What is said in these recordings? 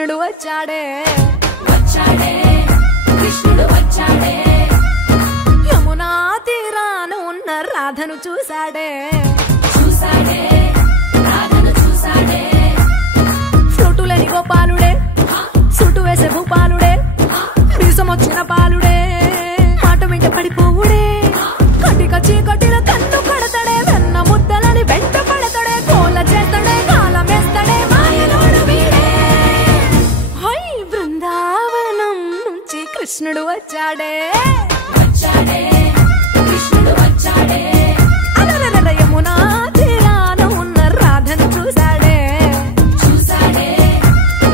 కృష్ణుడు వచ్చాడే వచ్చాడే కృష్ణుడు వచ్చాడే యమునా తీరాన ఉన్న రాధను చూసాడే చూసాడే రాధను చూసాడే ఫ్లూటులేని గోపాలుడే సుటు వేసే భూపాలుడే మీసమొచ్చిన పాలుడే మాట వెంట పడిపోవుడే కటిక చీకటిల కన్ను కడతాడే వెన్న ముద్దలని వెంట పడతాడే కోల చేస్తాడే కాలమేస్తాడే మాయలోడు వీడే హై బృందావనం నుంచి కృష్ణుడు వచ్చాడే వచ్చాడే కృష్ణుడు వచ్చాడే అలరల యమునా తీరాన ఉన్న రాధను చూసాడే చూసాడే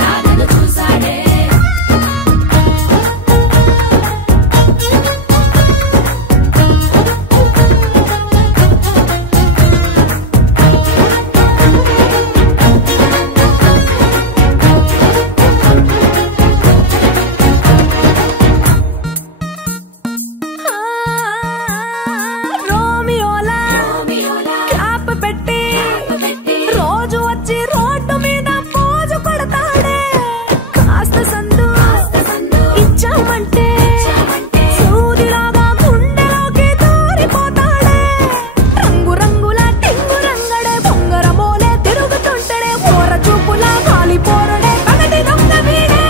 రాధను చూసాడే రోమియోలా క్యాప్ పెట్టి రోజు వచ్చి రోడ్డు మీద పోజు కొడతాడే కాస్త సందు ఇచ్చామంటే సూదిలాగా గుండెలోకి దూరిపోతాడే రంగు రంగుల టింగు రంగడే బొంగరమోలే తిరుగుతుంటాడే పోర చూపులా కాలిపోరడే పగటి దొంగ వీడే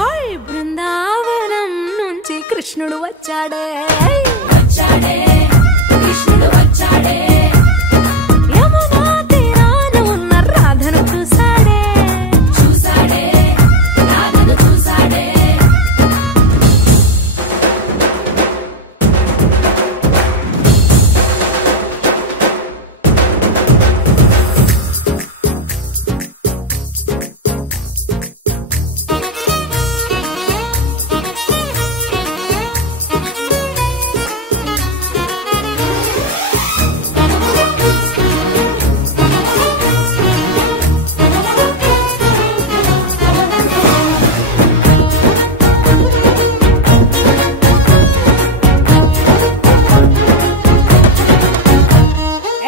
హై బృందావనం నుంచి కృష్ణుడు వచ్చాడే వచ్చాడే కృష్ణుడు వచ్చాడే యమునా తీరాన ఉన్న రాధను చూసాడే చూసాడే రాధను చూసాడే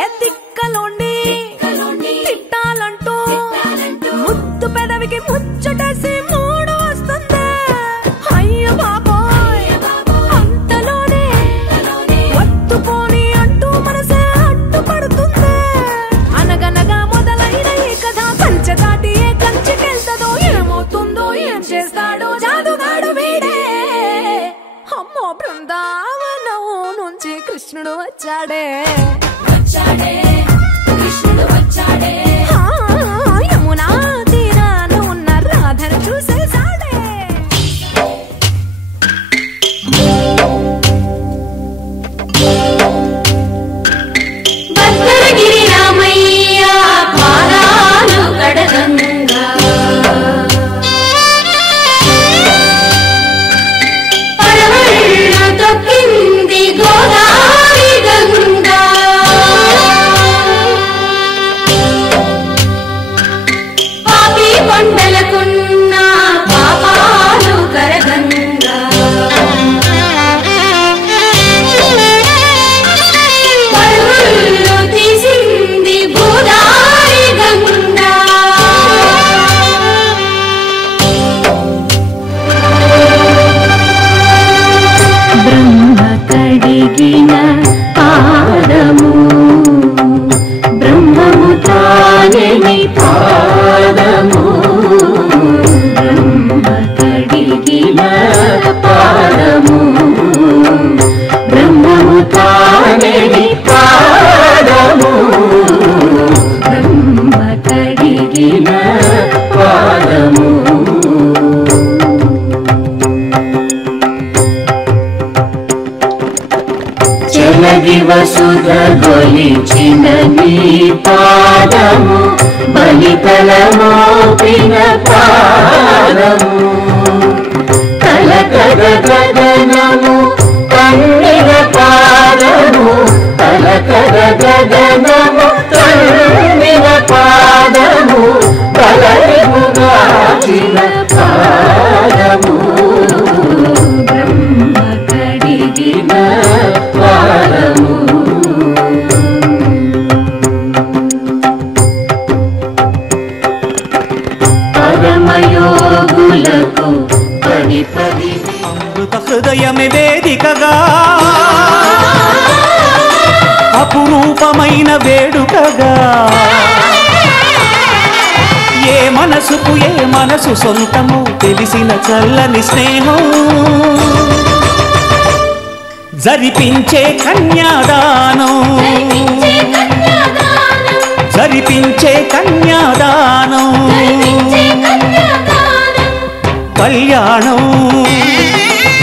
ఎత్తిక్కలోండి కలోండి తిట్టాలంటూ తిట్టాలంటూ ముద్దు పెదవికి ముచ్చటేసి మూడు వస్తుంది అయ్య బాబోయ్ అంతలోనే వత్తుకోని అంటూ మనసే అడ్డుపడుతుంది అనగనగా మొదలైన ఈ కథ కంచె దాటి ఏ కంచెకెళ్తదో ఏమవుతుందో ఏం చేస్తాడో జాదుగాడు వీడే అమ్మో బృందావనం నుంచి కృష్ణుడు వచ్చాడే వచ్చాడే కృష్ణుడు వచ్చాడే యమునా తీరాన ఉన్న రాధను చూసేసాడే భద్రగిరి రామయ్య పాదాలు కడగంగా పరవళ్ళ తొక్కింది గోదావరి గంగా పాపి కొండలకున్న పాపాలు కరగంగా పరుగులు తీసింది గోదావరి గంగా బ్రహ్మ కడిగిన పాదము బ్రహ్మము తానని పాదము బ్రహ్మ కడిగిన పాదము బ్రహ్మము తానని పాదము బ్రహ్మ కడిగిన పాదము చెలగి వసుధ గొలిచిన నీ పాదము బలితల మోపిన పాదము కలకద గగనము కన్నిన పాదము కలకద గగనము కన్నిన పాదము బలముగాచిన పాదము బ్రహ్మ కడిగిన పాదము పరమ ఉండగా ఏ మనసుకు ఏ మనసు సొంతము తెలిసిన చల్లని స్నేహం జరిపించే కన్యాదానం జరిపించే కన్యాదానం కళ్యాణం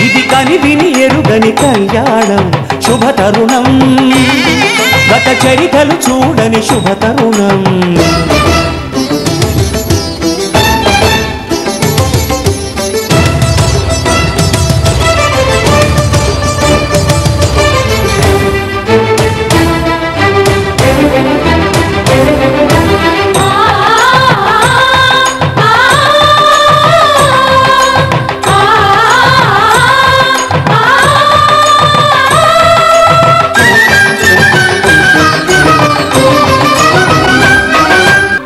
ఇది కని విని ఎరుగని కళ్యాణం శుభ తరుణం గత చరితలు చూడని శుభ తరుణం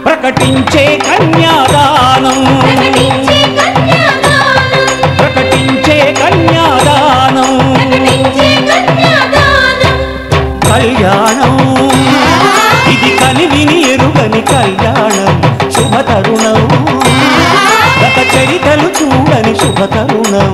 ప్రకటించే కన్యాదానం ప్రకటించే కన్యాదానం కళ్యాణం ఇది కని విని ఎరుగని కళ్యాణం శుభ తరుణం గత చరితలు చూడని శుభ తరుణం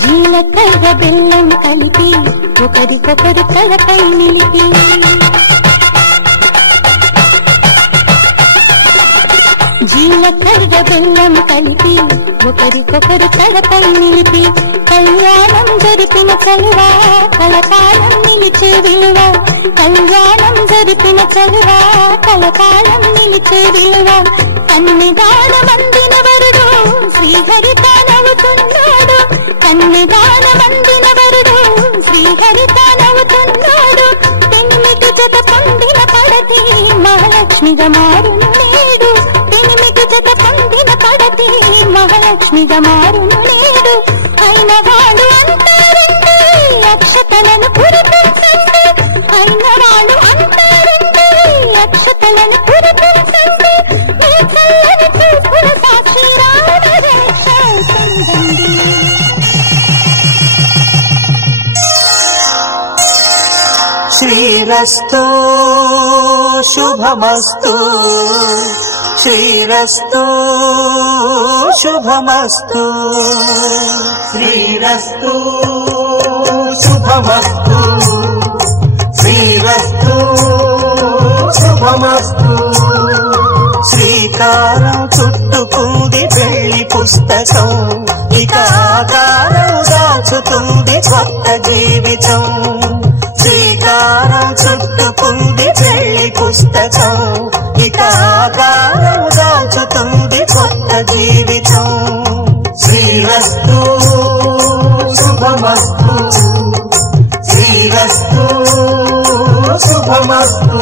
జీలకర్ర బెల్లం కలిపి ఒకరికొకరు తలపై నిలిపి జీలకర్ర బెల్లం కలిపి ఒకరికొకరు తలపై నిలిపి కళ్యాణం జరిపిన చలువా కలకాలం నిలిచే విలువ కళ్యాణం జరిపిన చలువా కలకాలం నిలిచే విలువ కన్నిగాడ మందిన వరుడు శ్రీహరి తానవుతున్నాడు కన్నిగాడ మందిన వరుడు శ్రీహరి తానవుతున్నాడు ఎనిమిది జత పొందిన పడతి మహాలక్ష్మిగా మారును నేడు ఎనిమిది జత పొందిన పడతి మహాలక్ష్మిగా మారును నేడు అయిన వాళ్ళు అంటారండి అక్షతలను కురిపించండి అయిన వాళ్ళు అంటారండి అక్షతలను కురిపించండి నీ చల్లని చూపుల సాక్షి శ్రీరస్తు శుభమస్తు శ్రీరస్తు శుభమస్తు శ్రీరస్తు శుభమస్తు శ్రీరస్తు శుభమస్తు శ్రీకారం చుట్టుకుంది పెళ్లి పుస్తకం ఇక ఆకారం దాచుతుంది కొత్త జీవితం శ్రీకారం చుట్టుకుంది పెళ్లి పుస్తకం ఇక ఆకారం దాచుతుంది కొత్త జీవితం శ్రీరస్తు శుభమస్తు శ్రీరస్తు శుభమస్తు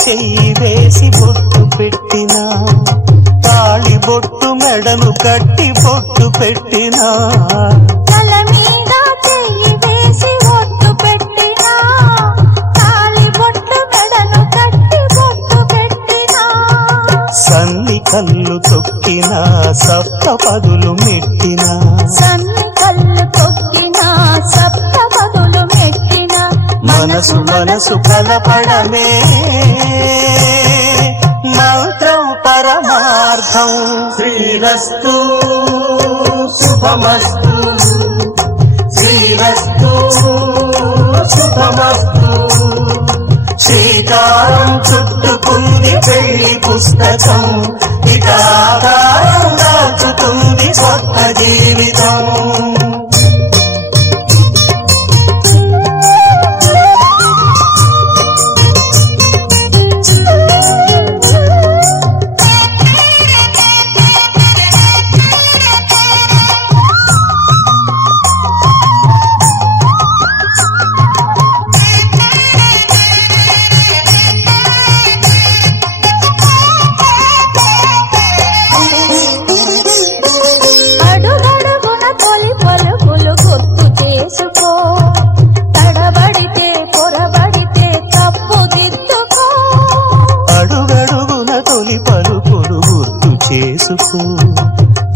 చెయ్యి వేసి బొట్టు పెట్టినా తాళి బొట్టు మెడను కట్టి బొట్టు పెట్టినా తల మీద చెయ్యి వేసి బొట్టు పెట్టినా తాళి బొట్టు మెడను కట్టి బొట్టు పెట్టినా సన్ని కళ్ళు తొక్కినా సప్త పదులు మెట్టినా సన్ని కళ్ళు తొక్కినా సప్త పదులు మెట్టినా మనసు మనసు కలపడమే మంత్రం పరమార్థం శ్రీరస్తు శుభమస్తు శ్రీరస్తు శుభమస్తు శ్రీకారం చుట్టుకుంది పెళ్లి పుస్తకం ఇక ఆకారం దాచుతుంది కొత్త జీవితం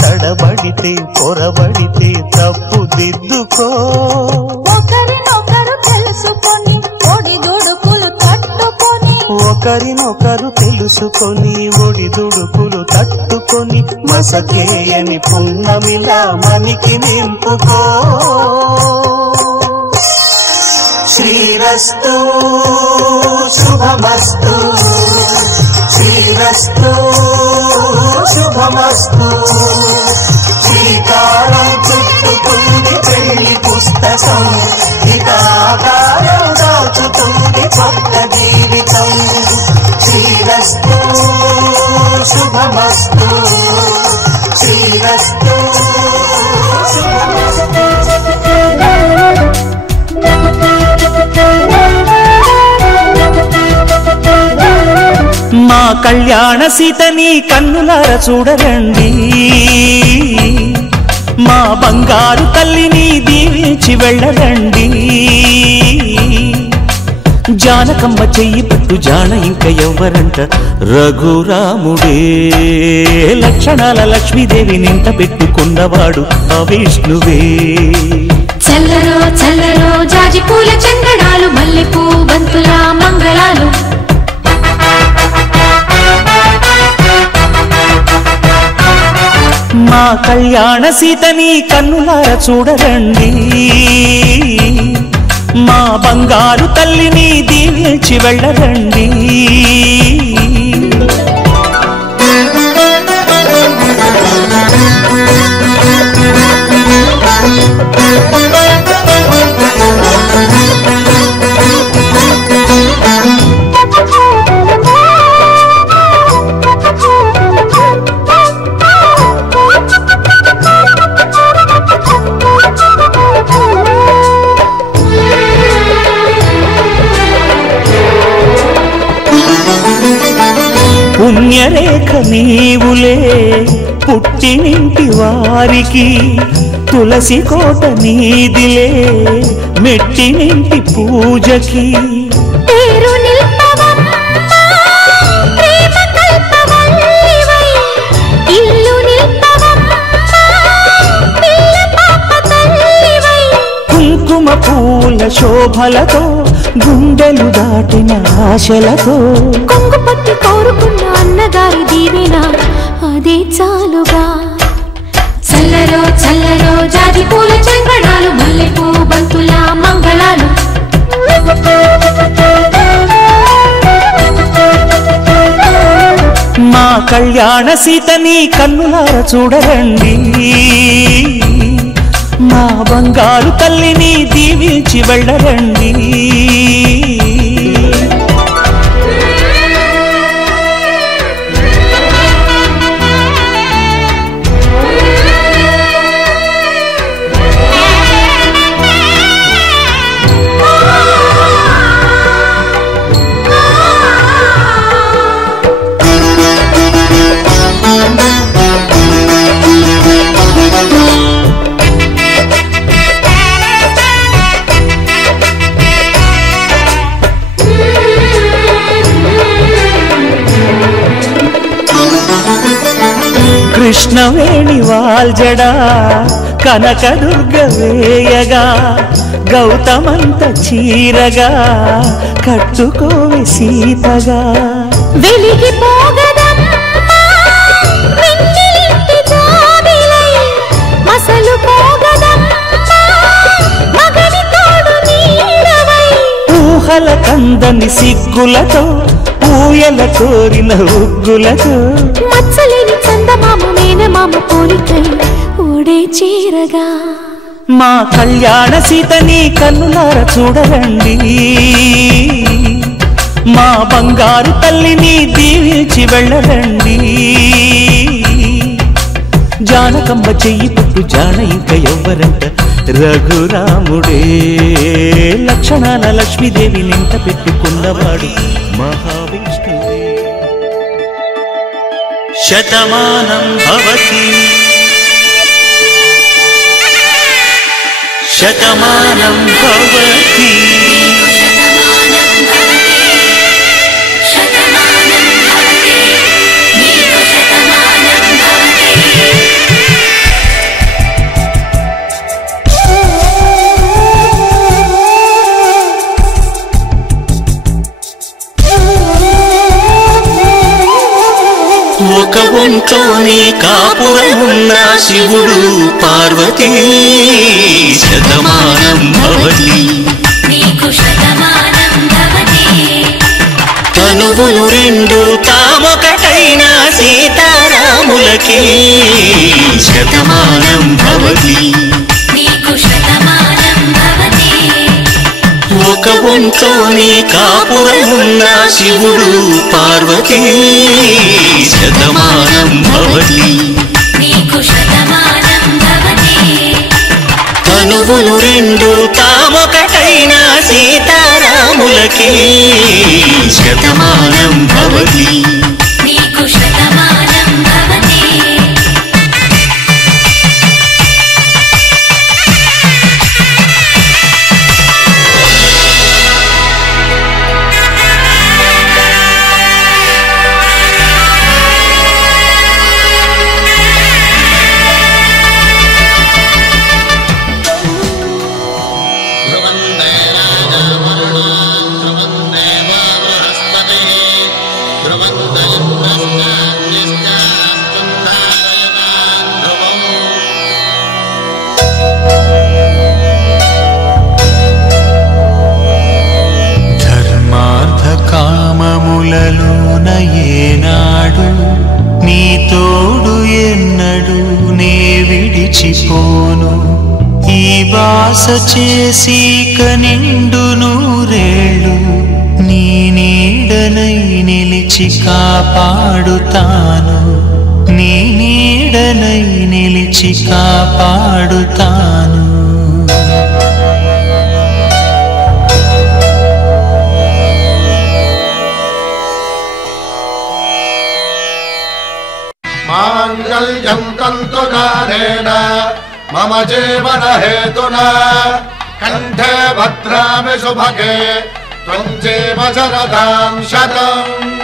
తడబడితే పొరబడితే తప్పు దిద్దుకో ఒకరినొకరు తెలుసుకొని ఒడిదుడుకులు తట్టుకొని ఒకరినొకరు తెలుసుకొని ఒడిదుడుకులు తట్టుకొని మసకేయని పున్నమిలా మనికి నింపుకో శ్రీరస్తు శుభమస్తు శ్రీరస్తు శుభమస్తు శ్రీకారం చుట్టుకుంది పెళ్లి పుస్తకం ఇక ఆకారం దాచుతుంది కొత్త జీవితం శ్రీరస్తు శుభమస్తు శ్రీరస్తు శుభమస్తు మా కళ్యాణ సీతని కన్నులార చూడరండి మా బంగారు తల్లిని దీవించి వెళ్ళరండి జానకమ్మ చెయ్యి పట్టు జాన ఇంక ఎవ్వరంట రఘురాముడే లక్షణాల లక్ష్మీదేవి నింట పెట్టుకున్నవాడు ఆ విష్ణువే చల్లరో చల్లరో జాజి పూల చందనాలు మల్లెపూ బంతుల మంగళాలు మా కళ్యాణ సీతని కన్నులార చూడరండి మా బంగారు తల్లిని దీవించి వెళ్ళరండి పుణ్యరేఖ నీవులే పుట్టినింటి వారికి తులసి కోట నీదిలే మెట్టినింటి పూజకి పేరు నిల్పవమ్మ ప్రేమ కల్పవల్లివై ఇల్లు నిల్పవమ్మ పిల్ల పాప తల్లివై కుంకుమ పూల శోభలతో గుండెలు దాటిన ఆశలతో కొంగు పట్టి కోరుకున్న అన్నగారి దీవెన అదే చాలుగా చల్లరో చల్లరో జాజి పూల చంద్రణాలు మల్లెపూ బంతుల మంగళాలు మా కళ్యాణ సీతని కన్నులార చూడరండి మా బంగారు తల్లిని దీవించి వెళ్ళరండి కృష్ణవేణి వాల్జడా కనకదుర్గ వేయగా గౌతమంత చీరగా కట్టుకోవి సీతగా వెలిగిపోగదమ్మా వెన్నెలింటి జాబిలై మసలు పోగదమ్మా ఊహల కందని సిగ్గులతో ఊయల కోరిన ఉగ్గులతో మచ్చలేని చందమామ మేనమామ పోలికై ఊడే చీరగా మా కళ్యాణ సీతని కన్నులార చూడరండి మా బంగారు తల్లిని దీవించి వెళ్ళరండి జానకమ్మ చెయ్యి పుట్టు జాన ఇంక ఎవ్వరంట రఘురాముడే లక్షణాల లక్ష్మీదేవి నింట పెట్టుకున్నవాడు మహావిష్ణువే శతమానం భవతి శతమానం భవతి ఒక ఒంట్లోనే కాపురమున్న శివుడు పార్వతీ శతమానం భవతి తనువులు రెండు తామొకటైన సీతారాములకి శతమానం భవతి ఒక ఒంట్లోనే కాపురమున్న శివుడు పార్వతీ శతమానం భవతి తనువులు రెండు తామొకటైన సీతారాములకి శతమానం భవతి కామములలోన ఏనాడు నీ తోడు ఎన్నడు నే విడిచిపోను ఈ బాస చేసి కనిండు నూరేళ్ళు నీ నీడనై నిలిచి కాపాడుతాను నీ నీడనై నిలిచి కాపాడుతాను माङ्गल्यं तन्तुकारेण मम जीवन हेतुना कण्ठे भद्रामि शुभगे त्वं जीव शरदां शतम्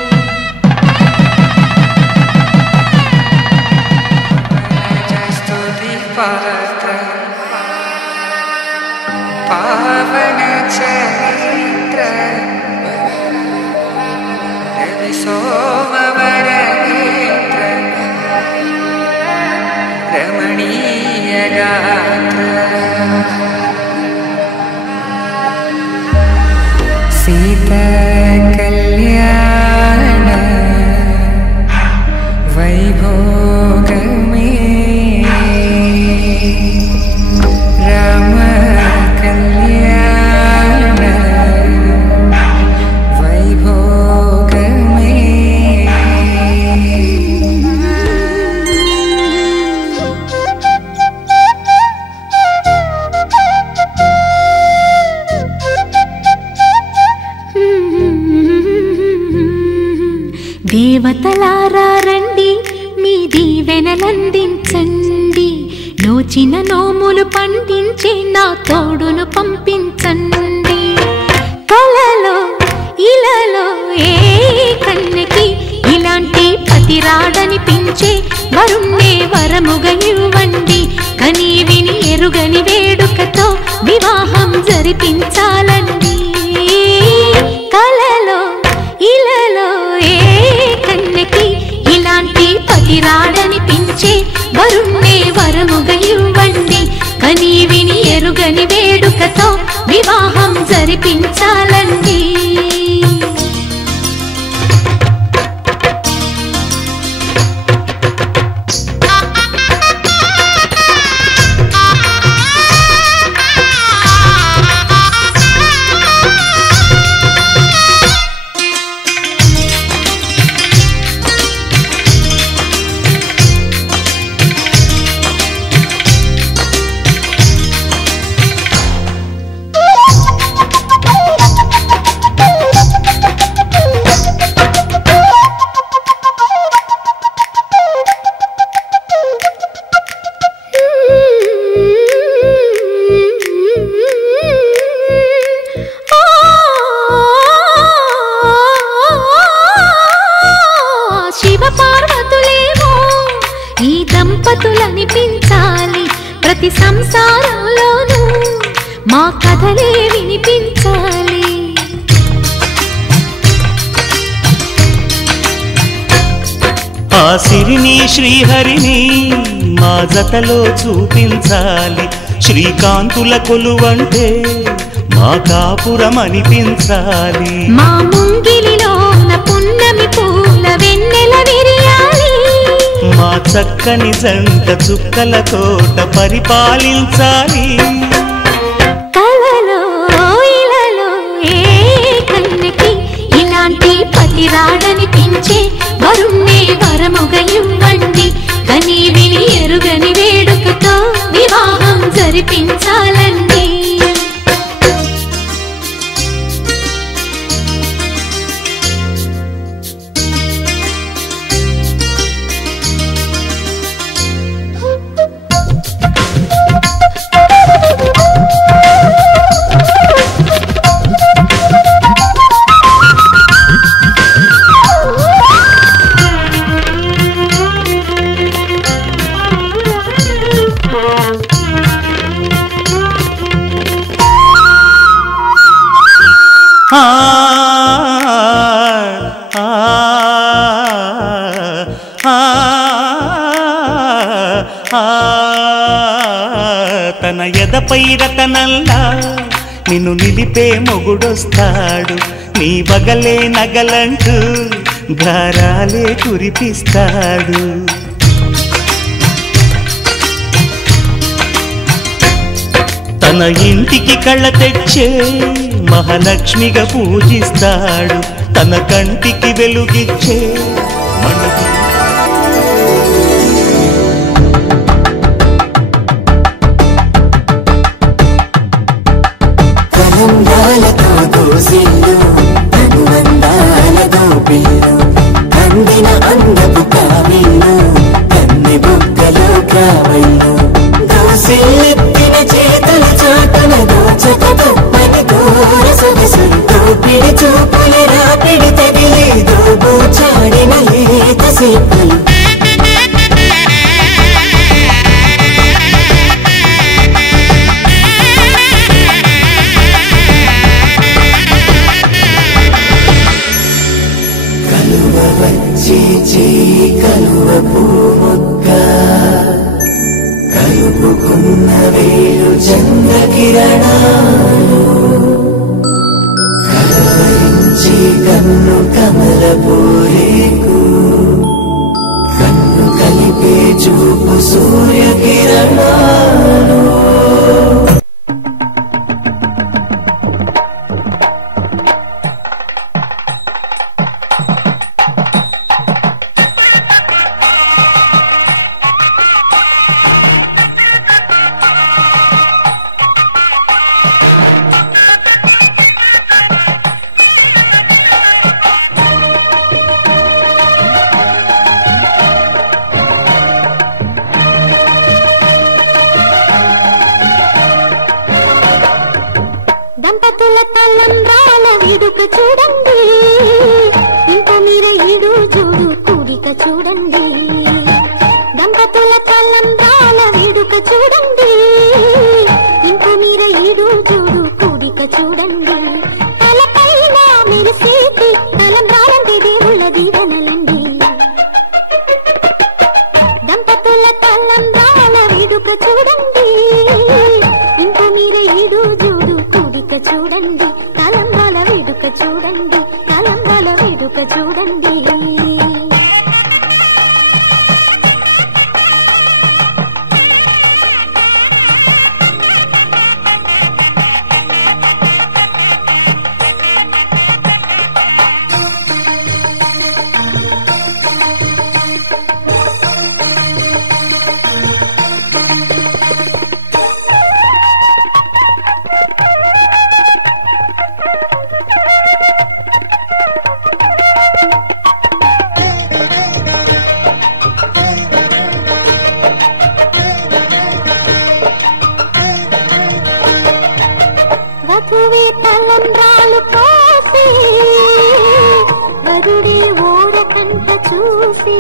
पावन चरित्र रवि सोमवर नेत्र रमणीय गात्र सीता कल्याण वैभोग में राम कल्याण वैभोग దేవతలారా రండి మీ దీవెనలందించండి నోచిన నోములు పండించి నా తోడును పంపించండి కలలో ఇలలో ఏ కన్నెకి ఇలాంటి పతిరాడనిపించే వరుణ్ణే వరముగా ఇవ్వండి కని విని ఎరుగని వేడుకతో వివాహం జరిపించాలండి కలలో ఇలలో ఏ కన్నెకి ఇలాంటి పతిరాడనిపించే వరుణ్ణే వరముగా ఇవ్వండి కని విని ఎరుగని వేడుకతో వివాహం జరిపించాలండి దంపతులనిపించాలి ప్రతి సంసారంలోనూ మా కథలే వినిపించాలి. ఆ సిరిని శ్రీహరిని మా జతలో చూపించాలి. శ్రీకాంతుల కొలువంటే మా కాపురం అనిపించాలి. మా ముంగిలిలోన పున్నమి పూల వెన్నెల విరియాలి. మా చక్కని జంట చుక్కల తోట పరిపాలించాలి. కలలో ఇలలో ఏ కన్నెకి ఇలాంటి పతి రాడనిపించే వరుణ్ణే వరముగా ఇవ్వండి. కని విని ఎరుగని వేడుకతో వివాహం జరిపించాలండి. తన ఎదపై రతనల్లా నిన్ను నిలిపే మొగుడొస్తాడు. నీ వగలే నగలంటూ గారాలే కురిపిస్తాడు. తన ఇంటికి కళ్ళ తెచ్చే మహాలక్ష్మిగా పూజిస్తాడు. తన కంటికి వెలుగిచ్చే కలంగాలతో దోసిల్లు అనువందాలతో పిల్లు అందిన అందపు కావిల్లు కన్ని బుక్కలు కావళ్ళు దోసిల్లెత్తిన చేతుల చాటున దోచక తప్పని దూర సొగసులు దోపిడి చూపుల రాపిడి తగిలి దోబూచాడిన లేత సేపులు కలువ పూముక్క కలుపుకున్న వేలు చంద్రకిరణాలు కలవరించి కన్ను కమల పూరేకు కన్ను కలిపే చూపు సూర్యకిరణాలు దంపతుల తలంబ్రాల వేడుక చూడండి. ఇంత మీరు ఈడు జోడు కూడిక చూడండి. దంపతుల తలంబ్రాల వేడుక చూడండి. ఇంత మీరు ఈడు జోడు కూడిక చూడండి. తలపైన మెరిసేటి తలంబ్రాలంటే దేవుళ్ళ దీవెనలండి. దంపతుల తలంబ్రాల వేడుక చూడండి. ఇంత మీరు ఈడు జోడు కూడిక చూడండి. తలంబ్రాల వేడుక చూడండి. తలంబ్రాల వేడుక చూడండి. వధువే తలంబ్రాలు పోసి వరుడే ఓరకంట చూసి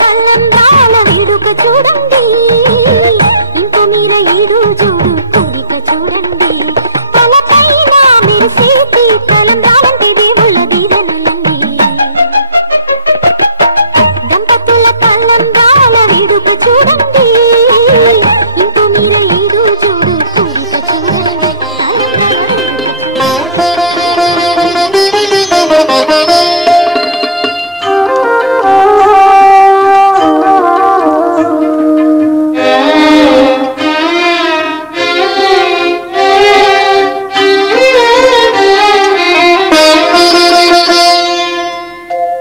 తలంబ్రాల వేడుక చూడండి ఇంకో మీర ఈడు జోడు కోరిక చూడండి తలపైన మెరిసేటి తలంబ్రాలంటే దేవుళ్ళ దీవెనలండి దంపతుల తలంబ్రాల వేడుక చూడండి ఇంకో మీర ఈడు జోడు కోరిక చూడండి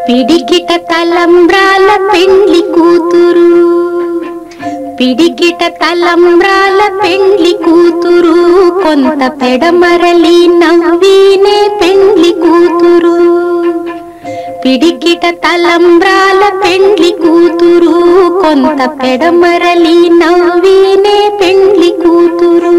పిడికిట తలంబ్రాల పెండ్లి కూతురు పిడికిట తలంబ్రాల పెండ్లి కూతురు కొంత పెడమరలి నవ్వీనే పెండ్లి కూతురు పిడికిట తలంబ్రాల పెండ్లి కూతురు కొంత పెడమరలి నవ్వీనే పెండ్లి కూతురు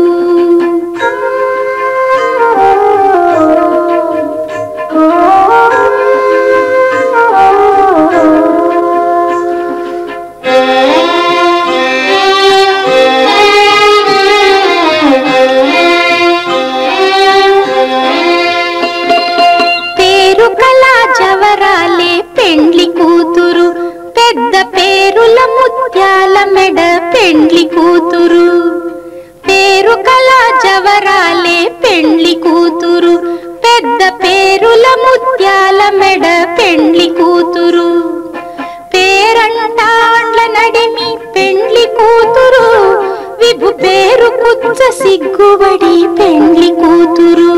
జవరాలే పెండ్లి కూతురు పెద్ద పేరుల ముత్యాల మెడ పెండ్లి కూతురు పేరు కళ జవరాలే పెండ్లి కూతురు పెద్ద పేరుల ముత్యాల మెడ పెండ్లి కూతురు పేరంటాండ్ల నడిమి పెండ్లి కూతురు విభు పేరు కుచ్చ సిగ్గుబడి పెండ్లి కూతురు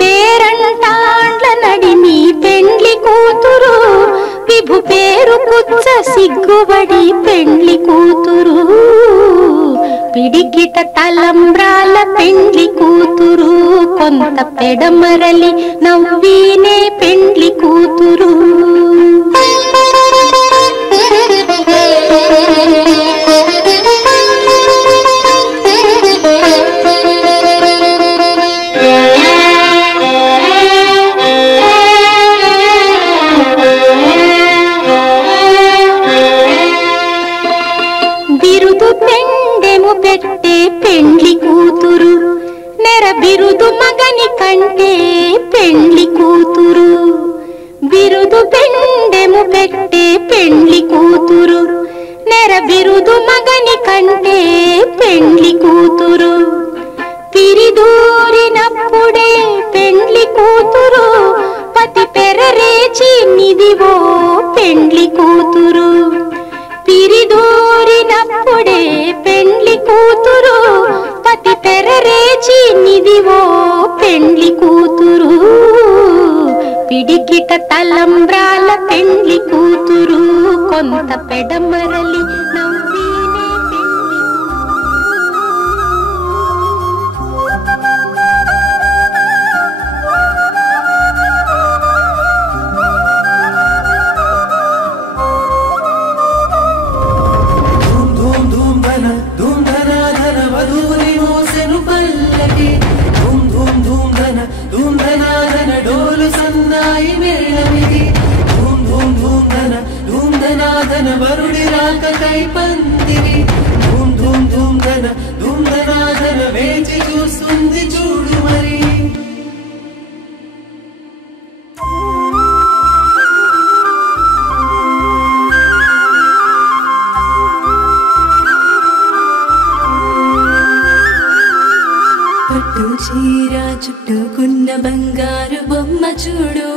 పేరంటాండ్ల నడిమి పెండ్లి కూతురు విభు పేరు కుచ్చ సిగ్గుబడి పెండ్లి కూతురు పిడికిట తలంబ్రాల పెండ్లి కూతురు కొంత పెడమరలి నవ్వీనే పెండ్లి కూతురు బిరుదు పెండెము పెట్టే పెండ్లి కూతురు నెర బిరుదు మగని కంటే పెండ్లి కూతురు బిరుదు పెండెము పెట్టే పెండ్లి కూతురు నెర బిరుదు మగని కంటే పెండ్లి కూతురు పిరిదూరినప్పుడే పెండ్లి కూతురు పతి పెరరేచి నిదివో పెండ్లి కూతురు పిరిదూరినప్పుడే పెండ్లి కూతురు పతి పెరరేచి నిదివో పెండ్లి కూతురు పిడికిట తలంబ్రాల పెండ్లి కూతురు కొంత పెడమరలి నవ్వీనే వరుడి రాక కై పందిరి ధూమ్ ధూమ్ ధూమ్ ధన ధూమ్ ధనాధన వేచి చూస్తుంది చూడు మరి పట్టు చీర చుట్టుకున్న బంగారు బొమ్మ చూడు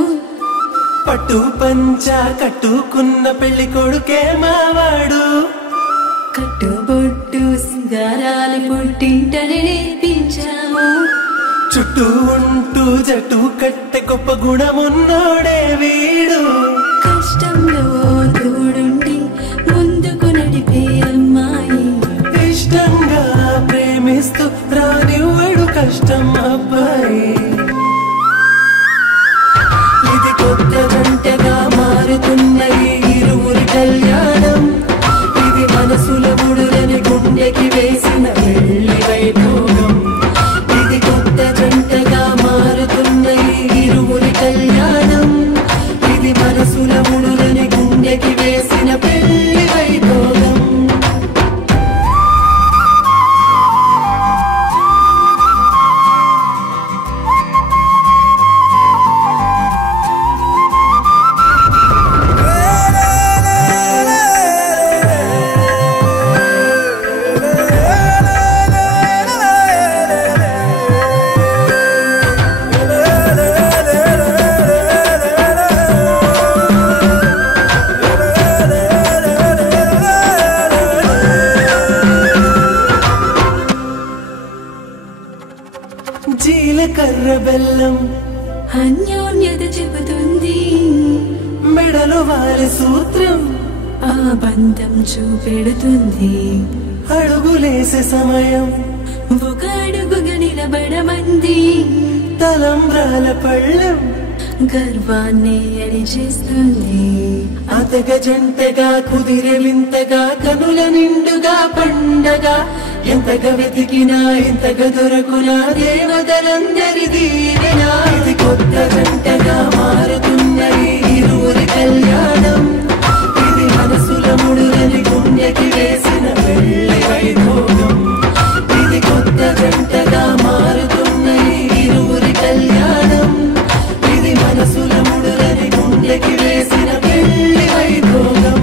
పట్టు పంచ కట్టుకున్న పెళ్లి కొడుకే మావాడు కట్టుబొట్టు సింగారాలు పుట్టింటని నేర్పించాము చుట్టూ ఉంటూ జట్టు కట్టె గొప్ప గుణమున్నోడే వీడు కష్టంలో తోడుండి ముందుకు నడిపే అమ్మాయి ఇష్టంగా ప్రేమిస్తూ రానివ్వడు కష్టం అబ్బాయి ఇది కొత్త జంటగా మారుతున్న ఈ ఇరువురి కళ్యాణం ఇది మనసుల ముడులని గుండెకి వేసిన పెళ్లి వైభోగం ఇది కొత్త జంటగా మారుతున్న ఈ ఇరువురి కళ్యాణం ఇది మనసుల ముడులని బెల్లం అన్యోన్యత చెబుతుంది మెడలో వారి సూత్రం ఆ బంధం చూపెడుతుంది అడుగులేసే సమయం ఒక అడుగుగా నిలబడమంది తలంబ్రాల పళ్ళం గర్వాన్ని అడిచేస్తుంది అతగ జంటగా కుదిరే వింతగా కనుల నిండుగా పండగా ఎంతగా వెతికినా ఇంతగా దొరకునా దేవతలందరి దీవెనా ఇది కొత్త జంటగా మారుతున్న ఈ ఇరువురి కళ్యాణం ఇది మనసుల ముడులని గుండెకి వేసిన పెళ్లి వైభోగం ఇది కొత్త జంటగా మారుతున్న ఈ ఇరువురి కళ్యాణం ఇది మనసుల ముడులని గుండెకి వేసిన పెళ్లి వైభోగం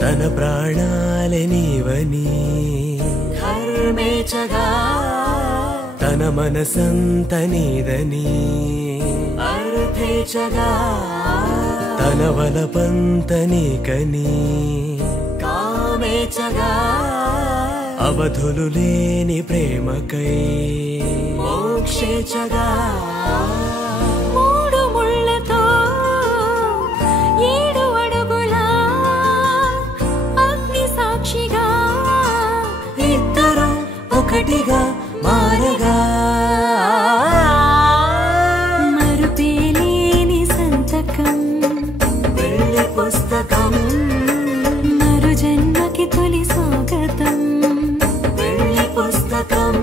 తన ప్రాణాలే నీవని కర్మేచగా తన మనసంత నీదని అర్థేచగా తన వలపంత నీకని కామేచగా అవధులు లేని ప్రేమకై మోక్షేచగా మూడు ముళ్ళతో 7 అడుగుల అగ్ని సాక్షిగా ఇద్దరు ఒకటిగా మారగా మరుపేలేని సంతకం పెళ్లి పుస్తకం మరు జన్మకి తొలి స్వాగతం పెళ్లి పుస్తకం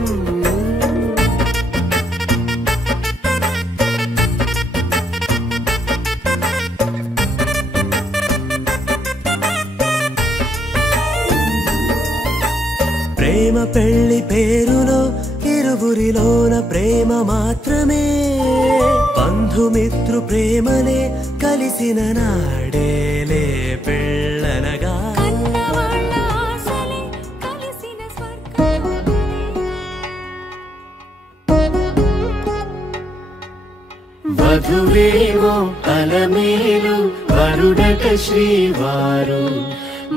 ప్రేమ పెళ్లి పేరులో ఇరువురిలోన ప్రేమ మాత్రమే బంధుమిత్రు ప్రేమనే కలిసిన నాడేలే పెళ్ళనగా కన్నవాళ్ళ ఆశలే కలిసిన స్వర్గం వధువేమో అలమేలు వరుడట శ్రీవారు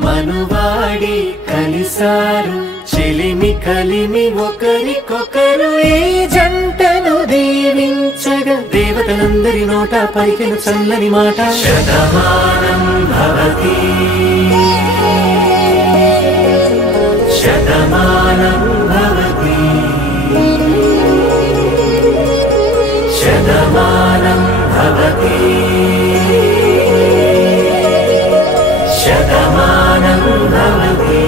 మనువాడి కలిసారు చెలిమి కలిమి ఒకరికొకరు ఈ జంటను దీవించగా దేవతలందరి నోట పలికిన చల్లని మాట శతమానం భవతి శతమానం భవతి శతమానం భవతి శతమానం భవతి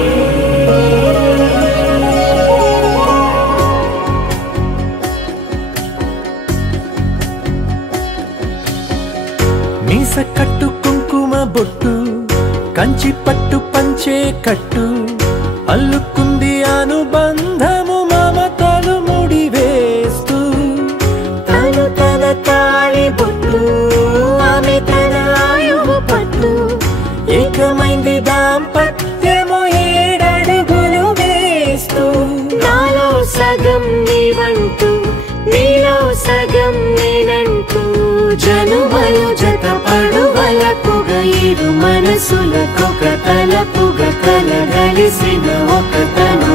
మీస కట్టు కుంకుమ బొట్టు కంచి పట్టు పంచే కట్టు అల్లుకుంది అనుబంధము మమతలు ముడివేస్తూ తను తన తాళి బొట్టు ఆమె తన ఆయువు పట్టు ఏకమైంది దాంపత్యము 7 అడుగులు వేస్తూ నాలో సగం నీవంటూ నీలో సగం నేనంటూ జనుమలు జత పడువలకుగా ఇరు మనసులకొక తలపుగా కలగలిసిన ఒక తను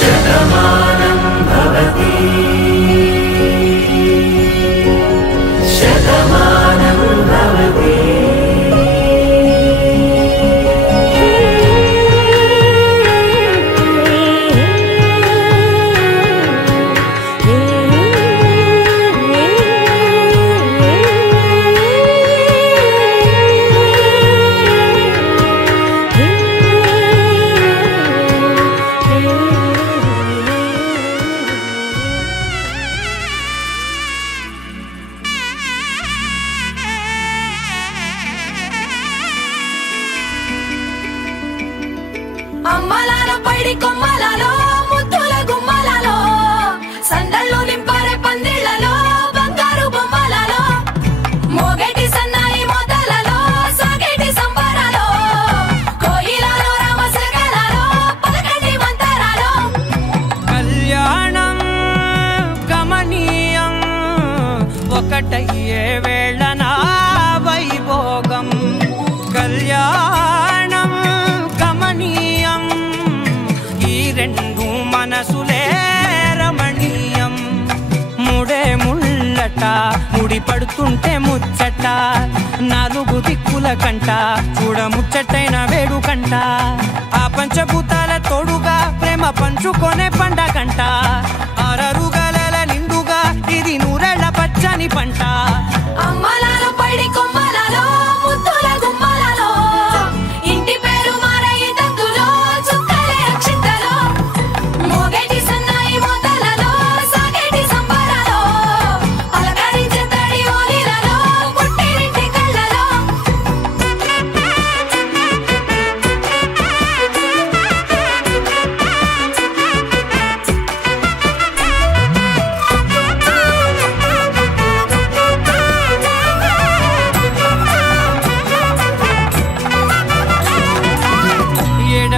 శతమానం భవతి శతమానం భవతి అమ్మలాల పైడి కొమ్మలలో ముద్దుల గుమ్మలలో ముడి పడుతుంటే ముచ్చట నాలుగు దిక్కుల కంట చూడ ముచ్చటైన వేడు కంట ఆ పంచభూతాల తోడుగా ప్రేమ పంచుకొనే పండగంట ఆరరుగల నిండుగా ఇది నూరెళ్ళ పచ్చని పంట అమ్మలాలో పడి కొమ్మలలో ముద్దుల గుమ్మలలో ఇంటి పేరు మారయ్య తందులో చుక్కలే అక్షింతలో మోగేటి సన్నాయి మోతలలో సాగేటి సంబరాలో అలకరించే తడి ఓలిలలో పుట్టినింటి కళ్ళలో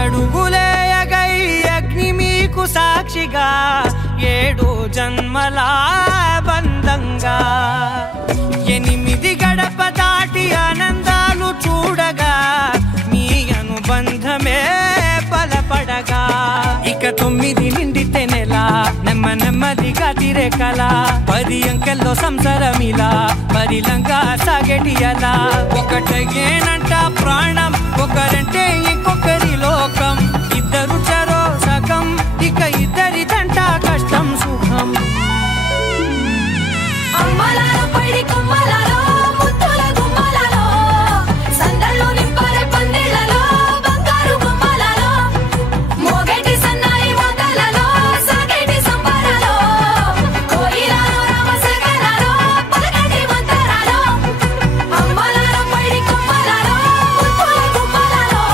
ఏడడుగులేయగై అగ్ని మీకు సాక్షిగా 7 జన్మల బంధంగా 8 గడప దాటి ఆనందాలు చూడగా మీ అనుబంధమే బలపడగా ఇక 9 నిండితే నెల నెమ్మదిగా తిరే కల 10 అంకెల్లో సంసారమిలా పరిలంగా సాగేటి అలా ఒకటేనంట ప్రాణం ఒకరంటే ఇంకొకరి లోకం ఇద్దరు చరో సగం ఇక ఇద్దరిదంట కష్టం సుఖం అమ్మలాలో పడి కొమ్మలలో ముద్దుల గుమ్మలలో సందళ్ళు నింపరే పందిళ్ళలో బంగారు బొమ్మలలో మోగేటి సన్నాయి మోతలలో సాగేటి సంబరాలో కోయిలలో రామశకలలో పలకటి మంతరాలో అమ్మలాలో పడి కొమ్మలలో ముద్దుల గుమ్మలలో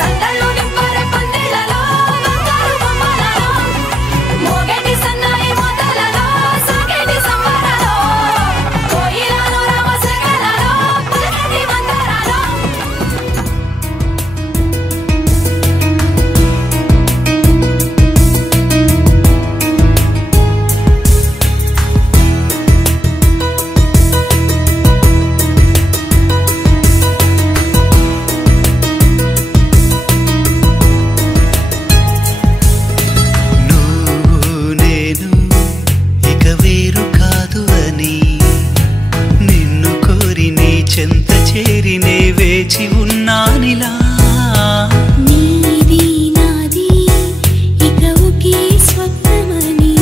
సందళ్ళు నింపరే పందిళ్ళలో బంగారు బొమ్మలలో మోగేటి సన్నాయి మోతలలో సాగేటి సంబరాలో కోయిలలో రామశకలలో పలకటి మంతరాలో నువ్వు నేను ఇక వేరు కాదు అని నిన్ను కోరి నీ చెంత చేరి నే వేచి ఉన్నానిలా నీది నాది ఇక ఒకే స్వప్నమని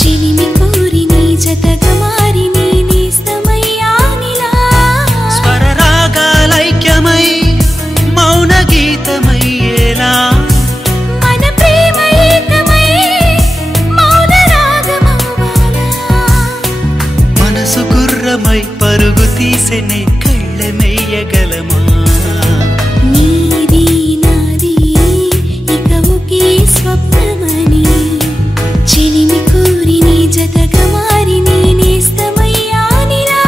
చిలిమి కోరి నీ జతగా మారి నీ నేస్తమయ్యానిలా స్వరరాగాలైక్యమై మౌన గీతమయ్యేలా మన ప్రేమ ఏకమై మౌన రాగమవ్వాలా మనసు గుర్రమై పరుగు తీసెనే కళ్ళమెయ్యగలమా నీది నాది ఇక ఒకే స్వప్నమని చిలిమి కోరి నీ జతగా మారి నీ నేస్తమయ్యానిలా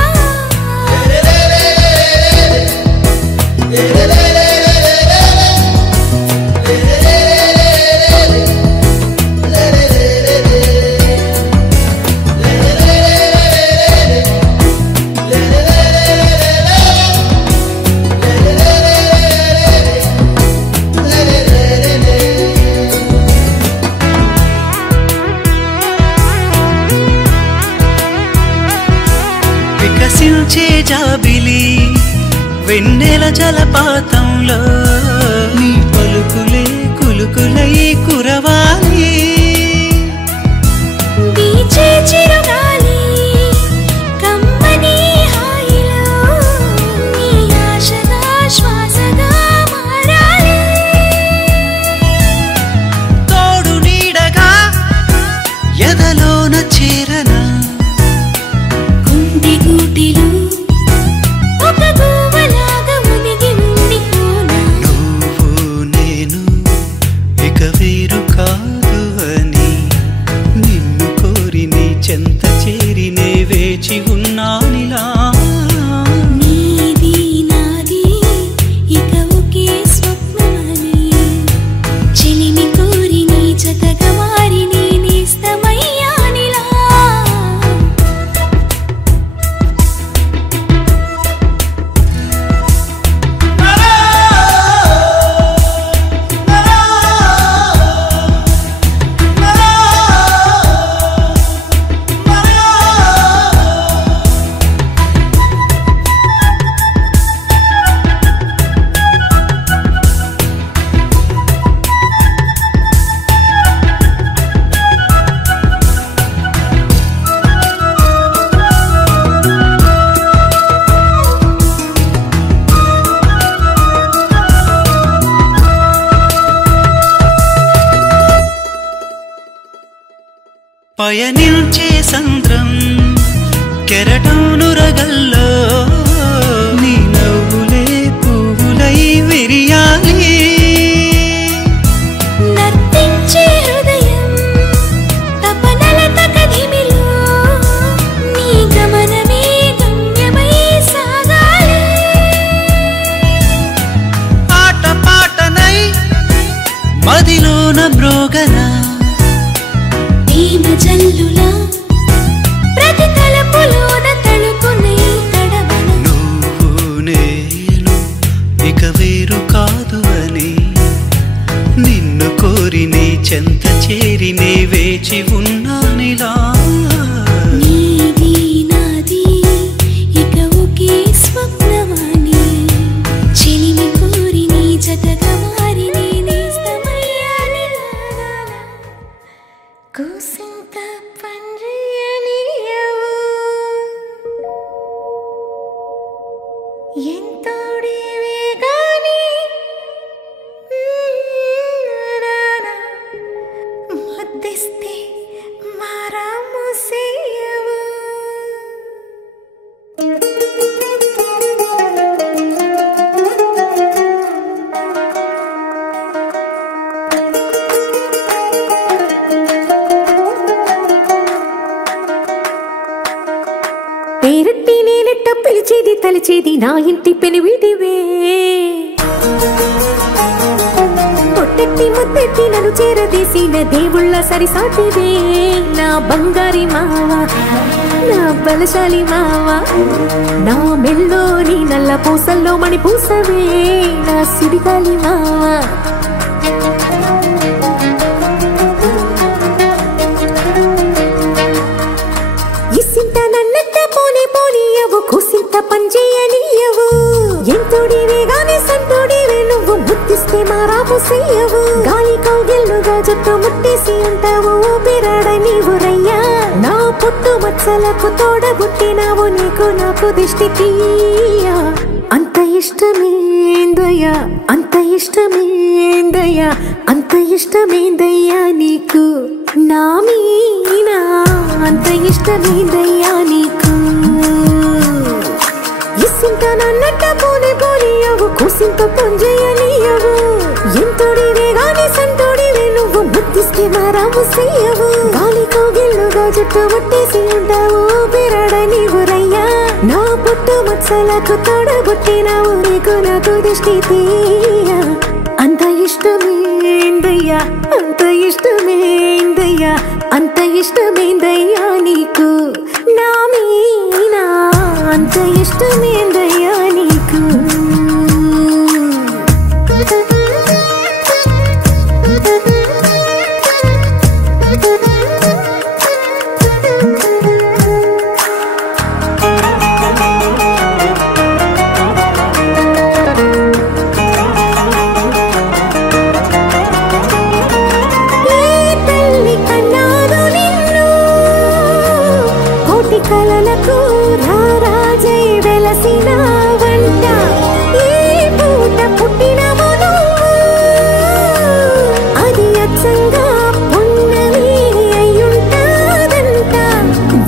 వికసించే జాబిలి వెన్నెల జలపాతంలో నీ పలుకులే కులుకులై కురవాలి వీచే చిరుగాలి కమ్మని హాయిలో నీ ఆశగా శ్వాసగా మారాలి తోడు నీడగా ఎదలోన చేరనా గుండె గూటిలో ఒక గువ్వలాగా మునిగి ఉండిపోనా నువ్వు నేను ఇక వేరు కాదు పయనించే సంద్రం కెరటంను రగల్లో నీ నవ్వులే పువ్వులై విరియాలి. నర్తించే హృదయం తపనల తకధిమిలో నీ గమనమే గమ్యమై సాగాలి. ఆట పాటనై మదిలోన బ్రోగనా ప్రేమ జల్లులా ప్రతి తలపులోన తడుకునే తడవన. నువ్వు నేను ఇక వేరు కాదు అని నిన్ను కోరి నీ చెంత చేరి నే వేచి ఉన్నానిలా. నీది నాది ఇక ఒకే స్వప్నవాణి చెలిమి కోరి నీ జతగా మారి నేనేస్తమయ్యాని. కూసింత పండ్రియనియవు ఎంతోడివే గాని ముద్దిస్తే మారాము సేయవు. పేరట్టి నేనెట్ట పిలిచేది తలిచేది నా ఇంటి పెనివిడివే. పొట్టెట్టి ముద్దెట్టి నన్ను చేరదీసిన దేవుళ్ళ సరిసాటివే. నా బంగారి మావా నా బలశాలి మావా నా మెల్లోని నల్ల పూసల్లో మణి పూసవే నా సిరిగాలి మావా. ఇసింత నన్నెత్త పోనీ పోనీయవు కూసింత పంచేయనీయవు. ఎంతోడివే గాని సంతోడివే నువ్వు ముద్దిస్తే మారాము సేయవు. గాలి కౌగిల్లుగా జుట్టు ముట్టేసి ఉంటావు ఊపిరాడ నీవు రయ్యా. నా పుట్టు మచ్చలకు తోడబుట్టినావు నీకు నాకు దిష్టి తీయా. అంత ఇష్టమేందయ్యా అంత ఇష్టమేందయ్యా అంత ఇష్టమేందయ్యా నీకు నా మీనా అంత ఇష్టమేందయ్యా నీకు. ఇసింత నన్నట్ట పోనీ పోనీయవు కూసింత పొంజయ్యనీయవు. ఎంతోడివే గాని సంతోడివే నువ్వు ముద్దిస్తే మారాము సేయవు. గాలి కౌగిల్లుగా జుట్టు ముట్టేసి ఉంటావు ఊపిరాడ నీవు రయ్యా. నా పుట్టు మచ్చలకు తోడబుట్టినావు నీకు నాకు దిష్టి తీయా. అంత ఇష్టమేందయ్యా అంత ఇష్టమేందయ్యా అంత ఇష్టమేందయ్యా నీకు నా మీనా అంత ఇష్టమేందయ్యా నీకు. కలలకు రారాజై వెలసిన వంట ఏ పూట పుట్టినవు నువ్వు అది అచ్చంగా పున్నమి అయ్యుంటాదంట.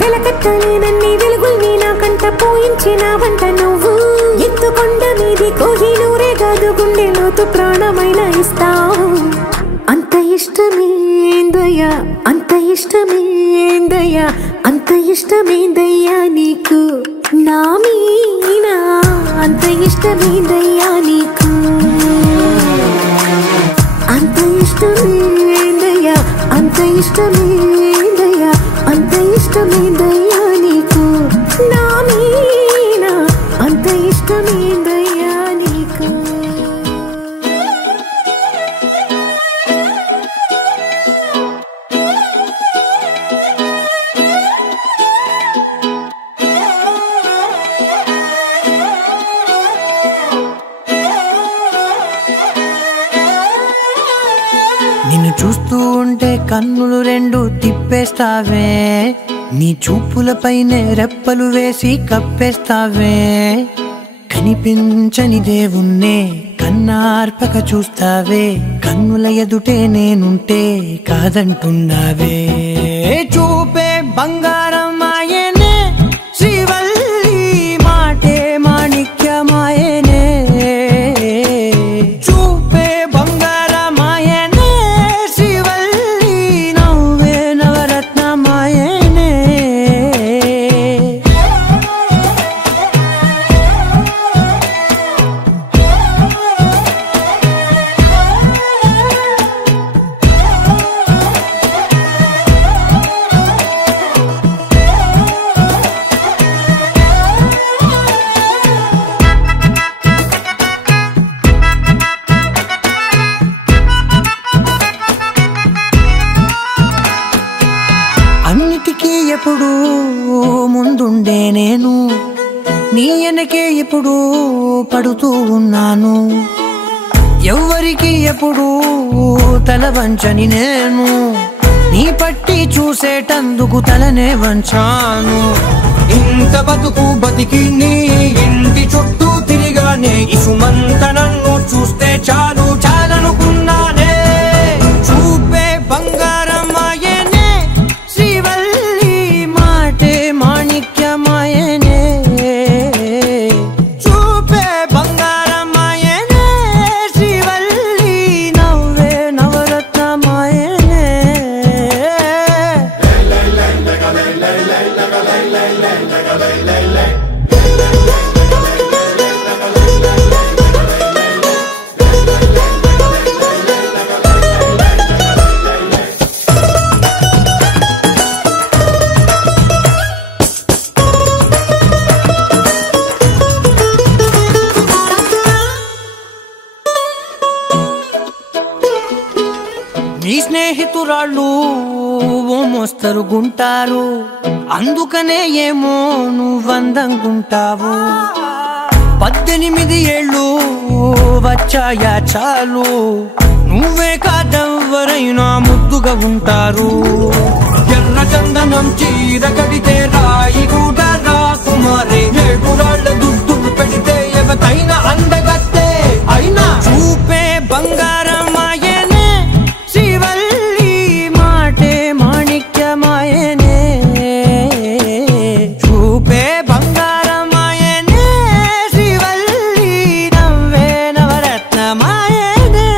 వెలకట్టలేనన్ని వెలుగుల్ని నాకంట పోయించిన వంట నువ్వు. ఎత్తుకొండ మీది కోహినూరే కాదు గుండె లోతు ప్రాణమైన ఇస్తావు. అంత ఇష్టమేందయ్యా అంత ఇష్టమేందయ్యా అంత ఇష్టమేందయ్యా నీకు నా మీనా అంత ఇష్టమేందయ్యా నీకు. అంత ఇష్టమేందయ్యా అంత ఇష్టమేందయ్యా అంత ఇష్టమేందయ్యా నీకు నా మీనా అంత ఇష్టమేందయ్యా నీకు. నిన్ను చూస్తూ ఉంటే కన్నులు రెండు తిప్పేస్తావే. నీ చూపులపైనే రెప్పలు వేసి కప్పేస్తావే. కనిపించని దేవుణ్ణే కన్నార్పక చూస్తావే. కన్నుల ఎదుటే నేనుంటే కాదంటున్నావే. చూపే బంగారమాయనే శ్రీవల్లి మాటే మాణిక్యమాయనే చూపే బంగారమాయనే శ్రీవల్లి నవ్వే నవరత్నమాయనే అన్నిటికీ ఎప్పుడు ముందుండే నేను నీ వెనకే ఎప్పుడు పడుతూ ఉన్నాను ఎవ్వరికి ఎప్పుడు తల వంచని నేను నీ పట్టి చూసేటందుకు తలనే వంచాను ఇంత బతుకు బతికి నీ ఇంటి చుట్టూ తిరిగానే ఇసుమంత నన్ను చూస్తే చాలు చాలనుకున్నానే చూపే బంగారమాయనే శ్రీవల్లి మాటే మాణిక్యమాయనే చూపే బంగారమాయనే శ్రీవల్లి నవ్వే నవరత్నమాయనే నీ స్నేహితురాళ్ళు ఓ మోస్తరుగుంటారు అందుకనే ఏమో నువ్వందంగుంటావు 18 ఏళ్ళు వచ్చాయా చాలు నువ్వే కాదెవ్వరైనా ముద్దుగా ఉంటారు ఎర్ర చందనం చీర కడితే రాయి కూడా రాకుమారే ఏడురాళ్ళ దుద్దులు పెడితే ఎవతైనా అందగత్తే అయినా చూపే బంగారమాయనే శ్రీవల్లి మాటే మాణిక్యమాయనే చూపే బంగారమాయనే శ్రీవల్లి నవ్వే నవరత్నమాయనే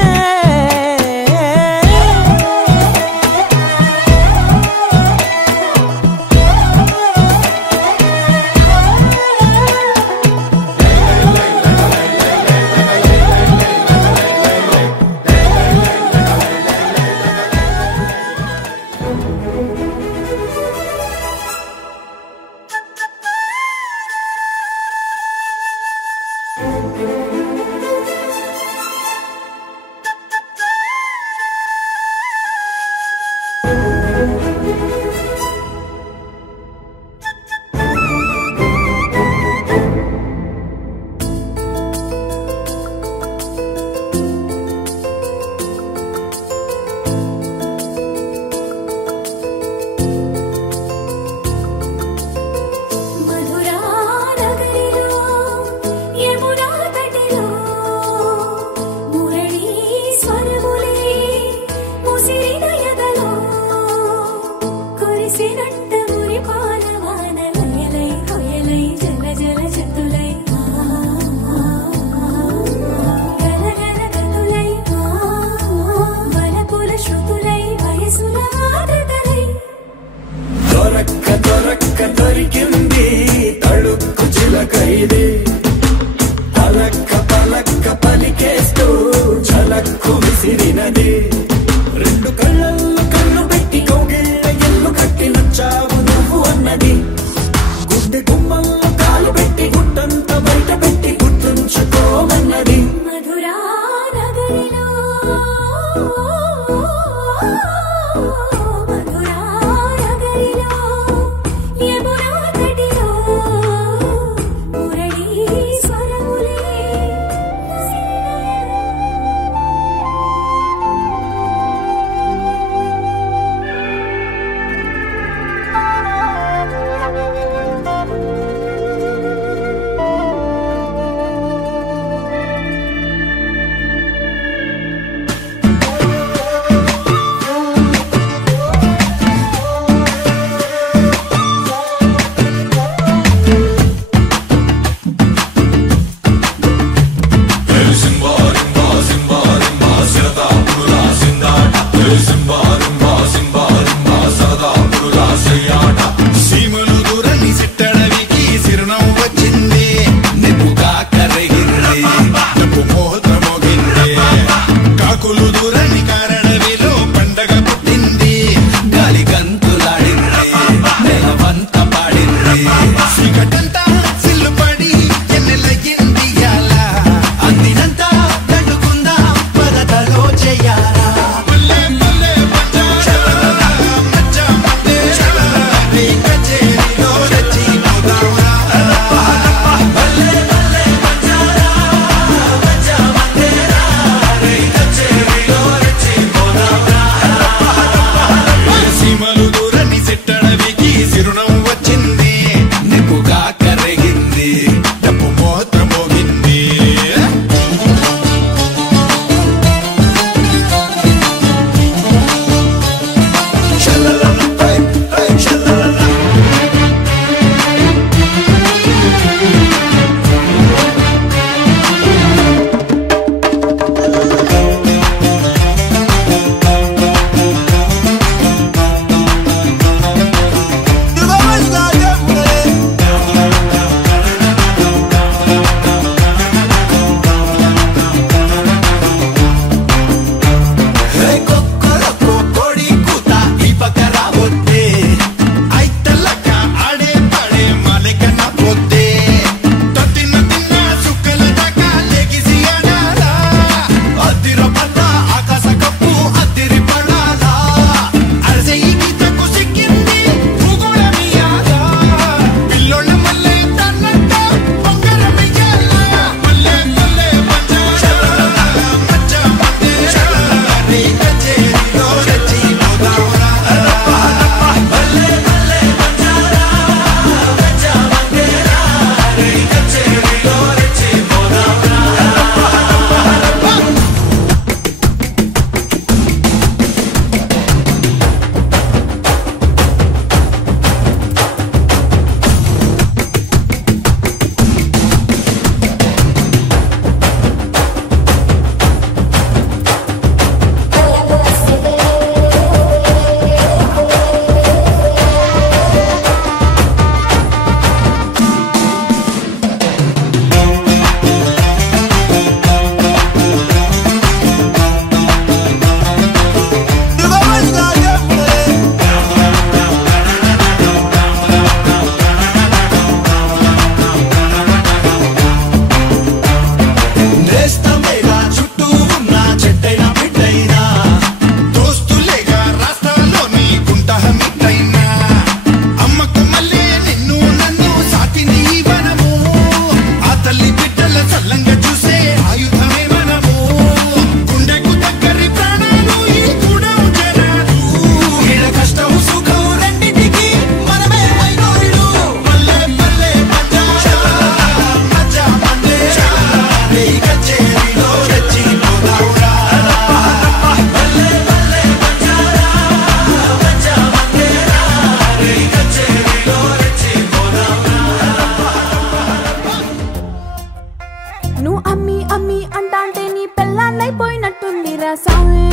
అమ్మి అంటాంటే నీ పెళ్ళాన్నైపోయినట్టుందిరా సామి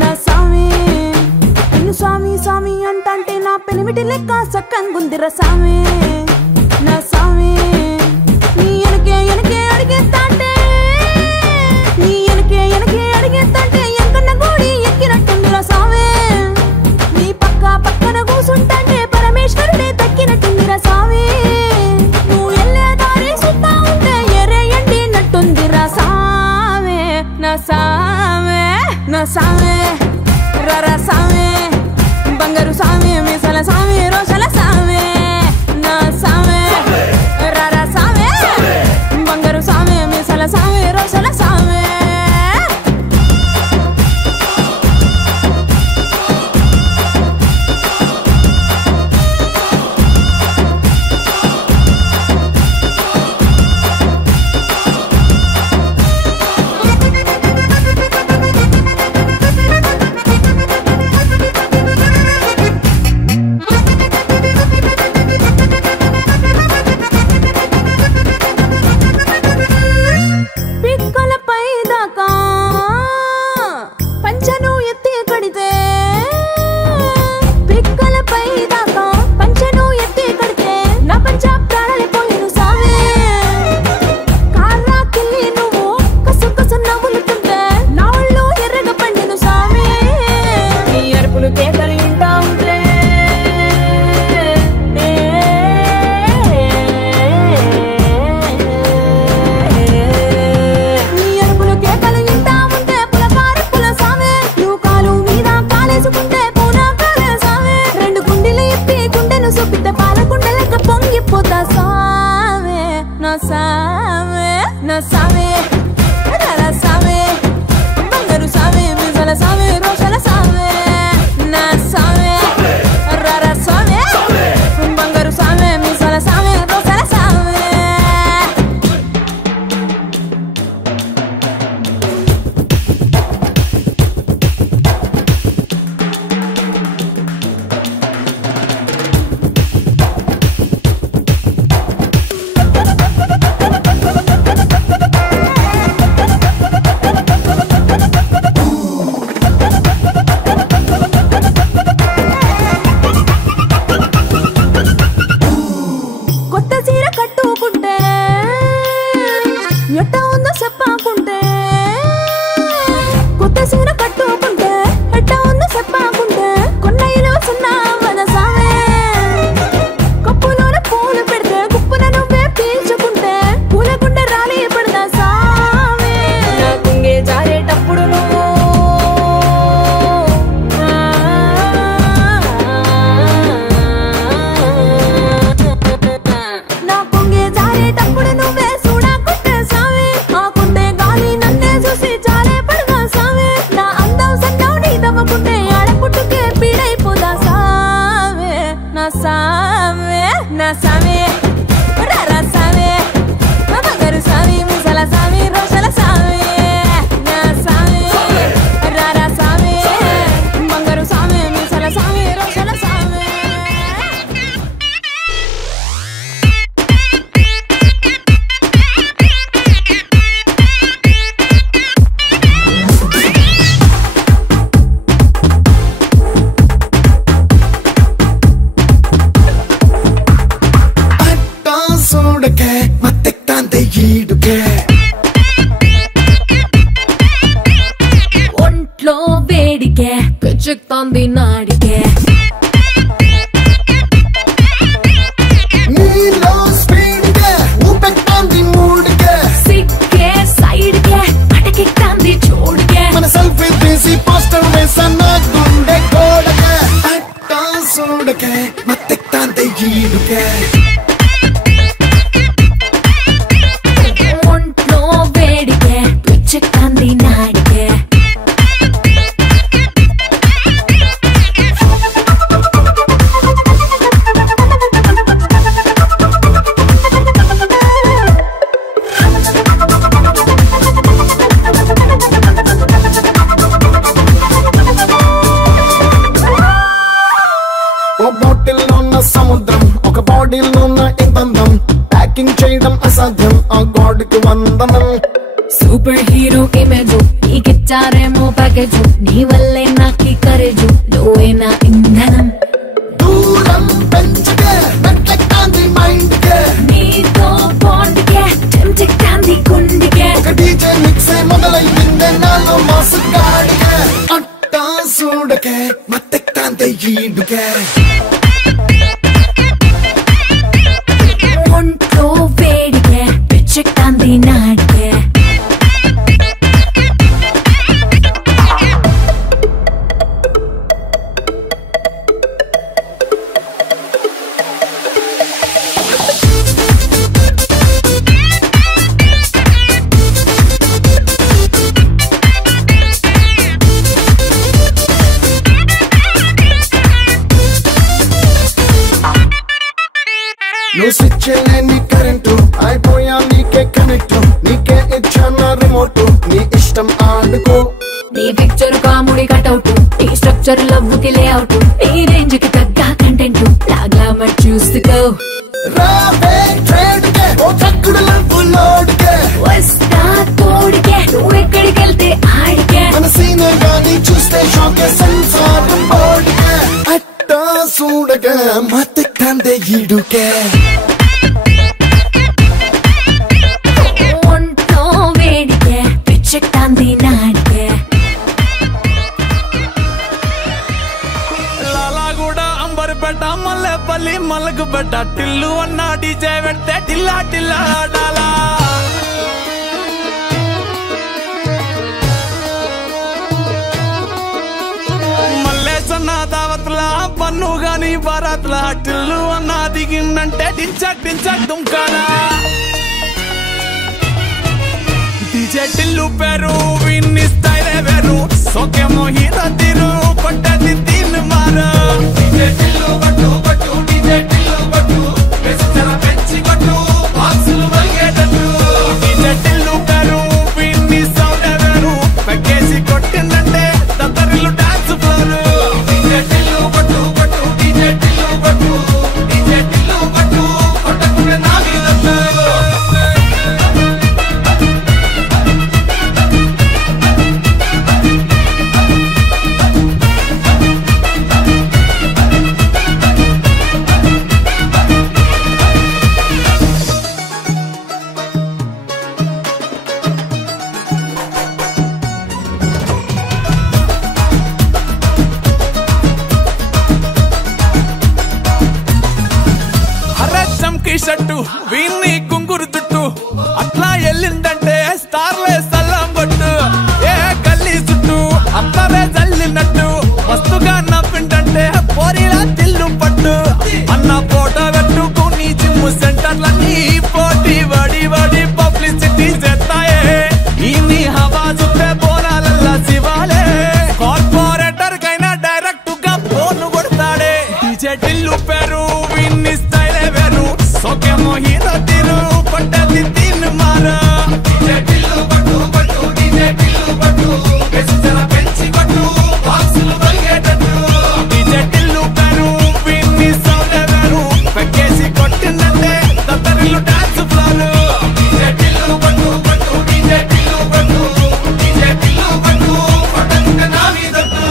నా సామి నిన్ను స్వామి స్వామి అంటాంటే నా పెనిమిటి లెక్క సక్కంగుందిరా సామి నా సామి నీ ఎనకే ఎనకే అడిగేస్తాంటే నీ ఎనకే ఎనకే అడిగేస్తాంటే ఎంకన్న గోడి ఎక్కినట్టుందిరా సామి నీ పక్క పక్కన కూసుంటాంటే పరమేశ్వరుడే దక్కినట్టుందిరా సామి నువ్వు ఎల్లే దారి సుత్తా ఉంటే ఎరేయండి నట్టుందిరా సామి నా సామి నా సామి రర సామి బంగారు సామి మీసల సామి రోషల సామి నా సామి రర సామి బంగారు సామి మీసల సామి రోషల సామి పిచ్చెక్కుతోంది నాడికే నీలో స్పీడ్ కే ఊపెక్కుతోంది మూడుకే సిక్కే సైడ్ కే అటకెక్కుతోంది చూడుకే మన సెల్ఫీ తీసి పోస్టర్ వేసన్న గుండె గోడకే అట్టా చూడకే మత్తెక్కుతోంది ఈడుకే ఒంట్లో వేడికే పిచ్చెక్కుతోంది నాడికే సముద్రం ఒక బాడీలో ఉన్న ఇంధనం ప్యాకింగ్ చేయడం అసాధ్యం ఆ గాడ్కి వందనం సూపర్ హీరో ఇమేజ్ నీకిచ్చారేమో ప్యాకేజ్ నీ వల్లే నాకి కరేజు నువ్వే నా ఇంధనం దూరం పెంచకే మెట్లెక్కాంది మైండ్ కే నీతో బాండ్ కే చెంచెక్కాంది గుండెకే ఒక డీజే మిక్సే మొదలైందే నాలో మాసు గాడికే అట్టా చూడకే మత్తెక్కాంది ఈడుకే ఒంట్లో వేడికే పిచ్చెక్కాంది నాడికే నువ్వు స్విచ్ లేని కరెంటు అయిపోయా నీకే కనెక్ట్ నీకే ఇచ్చానా రిమోట్ నీ ఇష్టం ఆడుకో నీ పిక్చర్ కాముడి కటౌట్ నీ స్ట్రక్చర్ లవ్ కి లేఅవుట్ నీ రేంజ్ కి తగ్గ కంటెంట్ నా గ్లామర్ చూసుకో రావే ట్రేడ్ కే ఓ చక్కుడు లంపు లోడ్ కే వస్తా తోడికే నువ్వు ఎక్కడికి వెళ్తే ఆడికే మన సీనే గాని చూస్తే షాకే సెన్సార్ బోర్డ్ కే అట్టా చూడగా మత్తెక్కాంది ఈడుకే ఒంట్లో వేడికే పిచ్చెక్కాంది నాడికే లాలాగూడ అంబర్పేట మల్లెపల్లి మలకపేట టిల్లు అన్న డీజే పెడితే టిల్లా టిల్లా ఆడాలా మల్లేసన్న దావత్ల పన్ను గాని బారాత్ల టిల్లు అన్న దిగిందంటే డించక్ డించక్ దుంకాలా డీజే టిల్లు పేరు విన్ని స్టైలే వేరు సోకేమో హీరో తీరు కొట్టది తీన్ మారు డీజే టిల్లు కొట్టు కొట్టు డీజే టిల్లు కొట్టు వెచ్చర పెంచి కొట్టు బాక్సులు మలిగేటట్టు డీజే టిల్లు పేరు విన్ని సౌండ్ వేరు పెక్కేసి కొట్టిందంటే తత్తరిల్లు డాన్స్ ఫ్లోర్ డీజే టిల్లు కొట్టు కొట్టు డీజే టిల్లు కొట్టు డీజే టిల్లు కొట్టు కొట్టకుండా నా మీద షట్టు వీన్ని కుంగురు చుట్టూ అట్లా ఎల్లిందంటే స్టార్లే సల్లం కొట్టు ఏ గల్లీ చుట్టూ అత్తరే జల్లినట్టు మస్తుగా నవ్విందంటే పోరిలా తిల్లు పట్టు అన్న ఫోటో పెట్టుకుని జిమ్ సెంటర్లన్నీ పోటీ వడి వడి పబ్లిసిటీ చేస్తాయే ఈ హవా చూస్తే బోనాలల్లా శివాలే కార్పొరేటర్ కైనా డైరెక్ట్ గా ఫోన్ కొడతాడే డీజే టిల్లు పేరు విన్ని స్టైలే వేరు సోకేమో హీరో తీరు కొట్టది తీన్ మారు డీజే టిల్లు కొట్టు కొట్టు డీజే టిల్లు కొట్టు వెచ్చర పెంచి కొట్టు బాక్సులు మలిగేటట్టు డీజే టిల్లు పేరు విన్ని సౌండ్ వేరు పెక్కేసి కొట్టిందంటే తత్తరిల్లు డాన్స్ ఫ్లోర్ డీజే టిల్లు కొట్టు కొట్టు డీజే టిల్లు కొట్టు డీజే టిల్లు కొట్టు కొట్టకుండా నా మీదట్టు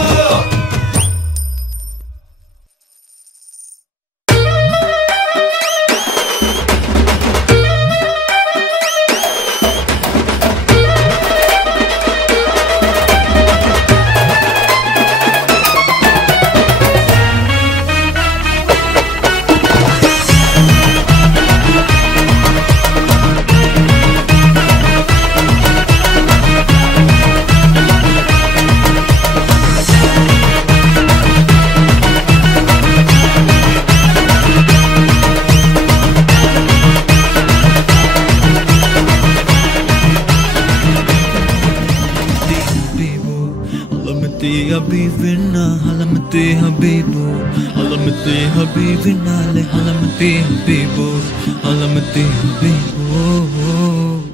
حبيبي حبيبي نالي حلمتي حبيبو حلمتي حبيبو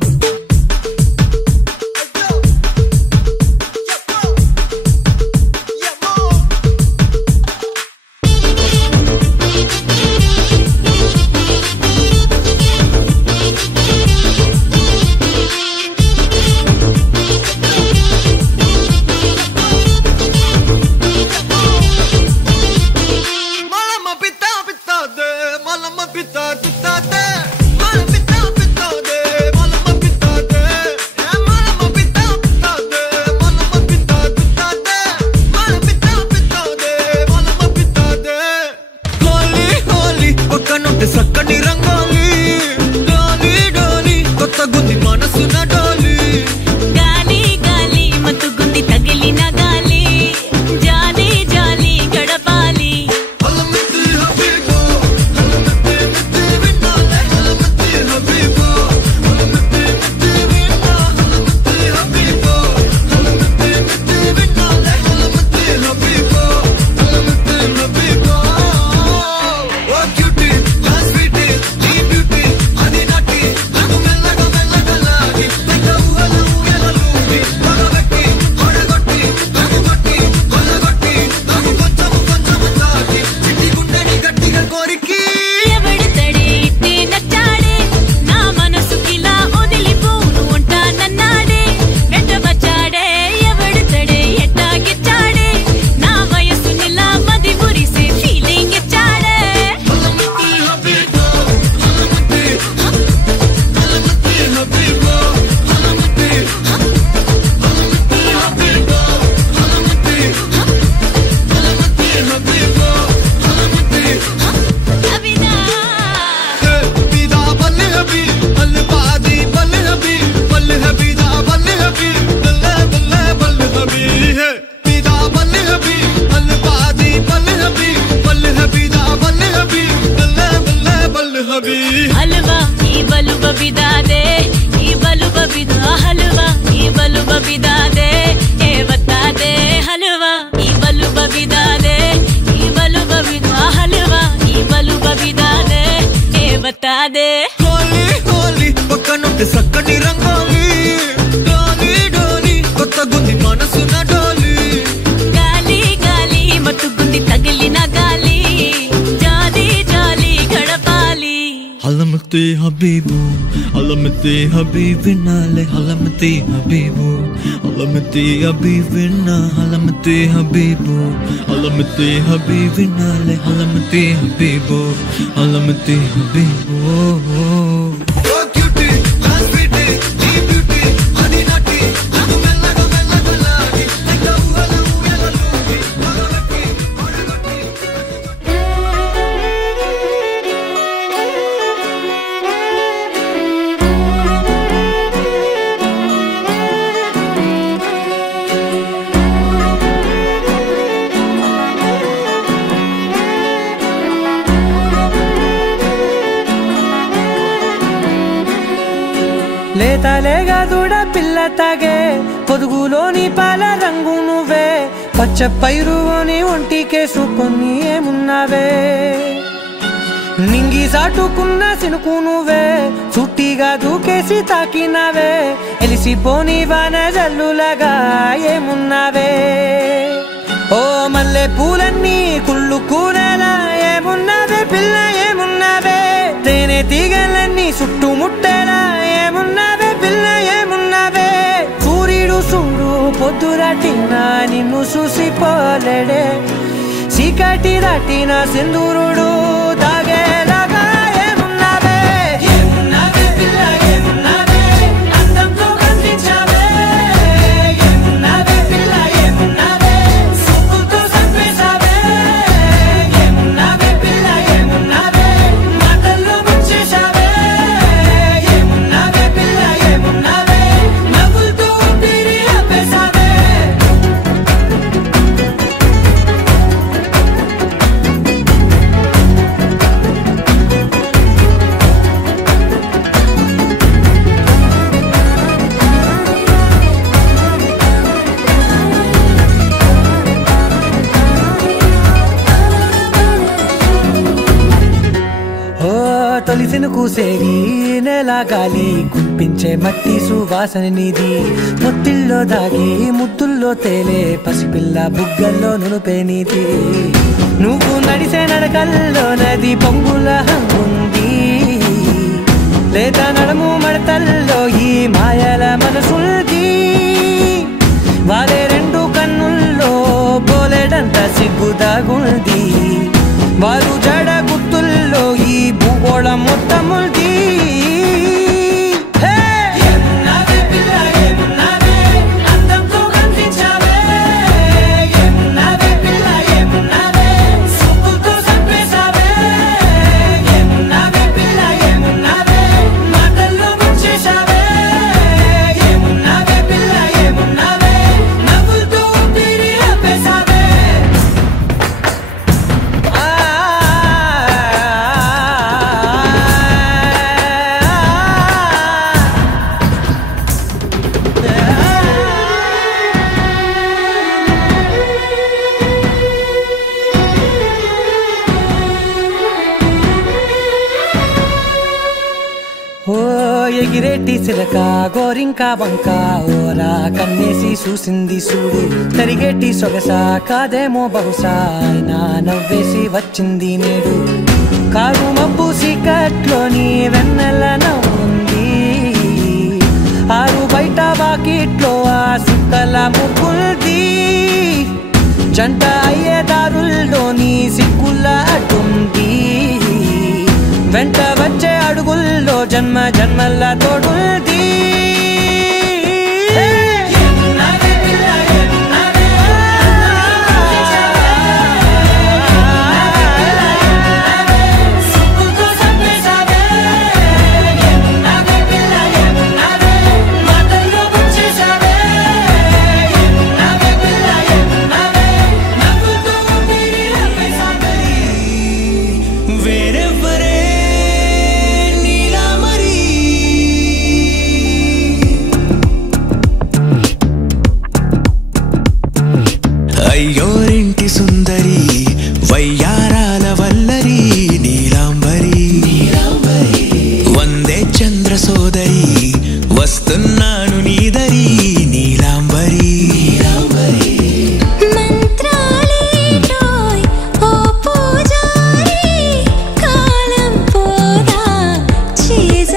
habibu alamati habibinale alamati habibu alamati habibina alamati habibu alamati habibinale alamati habibu alamati habibu లేతలేగా దూడ పిల్ల తాగే పొదుగులోని పాల రంగు నువ్వే పచ్చ పైరుని ఒంటికేసుకొని ఏమున్నావే నింగి సాటుకున్న సినుకు నువ్వే చుట్టిగా దూకేసి తాకినావే ఎలిసిపోని వాన జల్లులగా ఏమున్నావే ఓ మల్లె పూలన్నీ కుళ్ళు కూరలా ఏమున్నావే పిల్ల ఏమున్నావే తేనె తీగలన్నీ చుట్టుముట్టేలా ఏమున్నావే పిల్ల ఏమున్నావే సూర్యుడు చూడు పొద్దురాటిన నిన్ను చూసిపోలేడే చీకటి దాటిన సింధూరుడు తాగేలాగా ఏమున్నావే ఏమున్నావే పిల్ల ఏమున్నావే అందంతో కనిపించావే ఏమున్నావే పిల్ల ఏమున్నావే సుక్కుతో చంపేశావే ఏమున్నావే పిల్ల ఏమున్నావే మాటల్లో ముంచేశావే ఏమున్నావే పిల్ల ఏమున్నావే నవ్వులతో ఊపిరి ఆపేశావే తొలిసిన కూసేరి నెల గాలి గుప్పించే మట్టి సువాసన నీది ముత్తిల్లో దాగి ముద్దుల్లో తేలే పసిపిల్ల బుగ్గల్లో నునుపే నీది నువ్వు నడిసే నడకల్లో నది పొంగుల హంగుంది లేదా నడము మడతల్లో ఈ మాయల మనసుంది వారే రెండు కన్నుల్లో పోలేడంత సిగ్గుదాగుంది వారు జడ గుర్తుల్లో ఈ భూగోళం మొత్తముంది ఏమున్నావే పిల్ల ఏమున్నావే అందంతో కనిపించావే ఏమున్నావే పిల్ల ఏమున్నావే సుక్కుతో చంపేశావే ఏమున్నావే పిల్ల ఏమున్నావే మాటల్లో ముంచేశావే ఏమున్నావే పిల్ల ఏమున్నావే నవ్వులతో ఊపిరి ఆపేశావే ఓ ఎగిరేటి సిలక గోరింక వంక ఓరా కన్నేసి చూసింది చూడు తరిగేటి సొగస కాదేమో బహుశా అయినా నవ్వేసి వచ్చింది నేడు కారు మబ్బు సీకట్లోని వెన్నెల నవ్వుంది ఆరు బయట వాకిట్లో ఆ సుక్కల ముగ్గుల్ది జంట అయ్యే దారుల్లోని సిక్కుల అడ్డుంది వెంట వచ్చే అడుగుల్లో జన్మ జన్మల తోడుంది అయ్యోరింటి సుందరి వయ్యారాల వల్లరి నీలాంబరి వందే చంద్ర సోదరి వస్తున్నాను నీదరి నీలాంబరి చేసి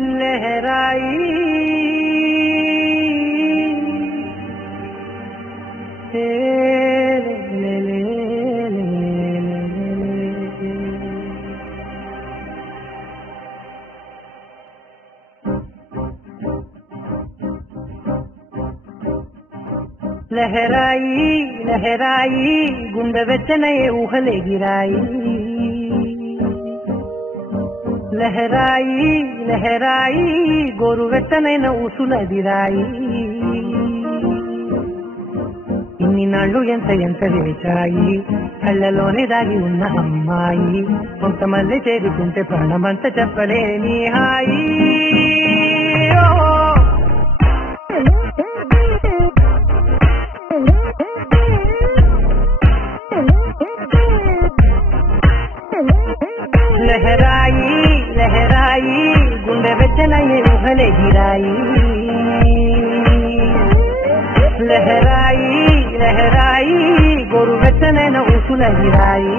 लहराई लहराई लहराई गुंड वेचने ऊहले गिराई लहराई लहराई गोरु वेचने न ऊसुलदिराई ఇన్ని నాళ్ళు ఎంత ఎంత వేచాయి కళ్ళలోనే దాగి ఉన్న అమ్మాయి కొంతమంది చేరుకుంటే ప్రాణమంతా చెప్పలేని హాయి लहराई लहराई गुंडे बेचने उहले गिराई लहराई लहराई गोरु बेचने न उसूल गिराई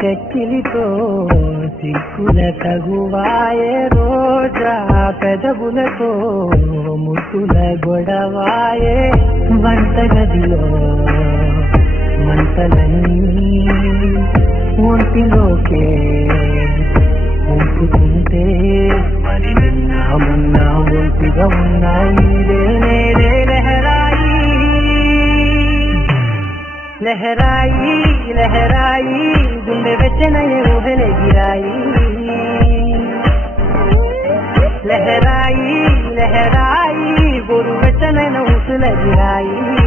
చెక్కిలితో సిక్కుల తగువాయే రోజా పెదవులతో ముట్టుల గొడవాయే వంటగదిలో మంటలన్నీ ఒంటిలోకే ఉంటుకుంటే మరి నిన్న మొన్న ఒంటిగా ఉన్నాయి లేనే లహరాయి लहराई लहराई गुंडे बेचने ऊहले गिराई लहराई लहराई गोरु बेचने न उसूल गिराई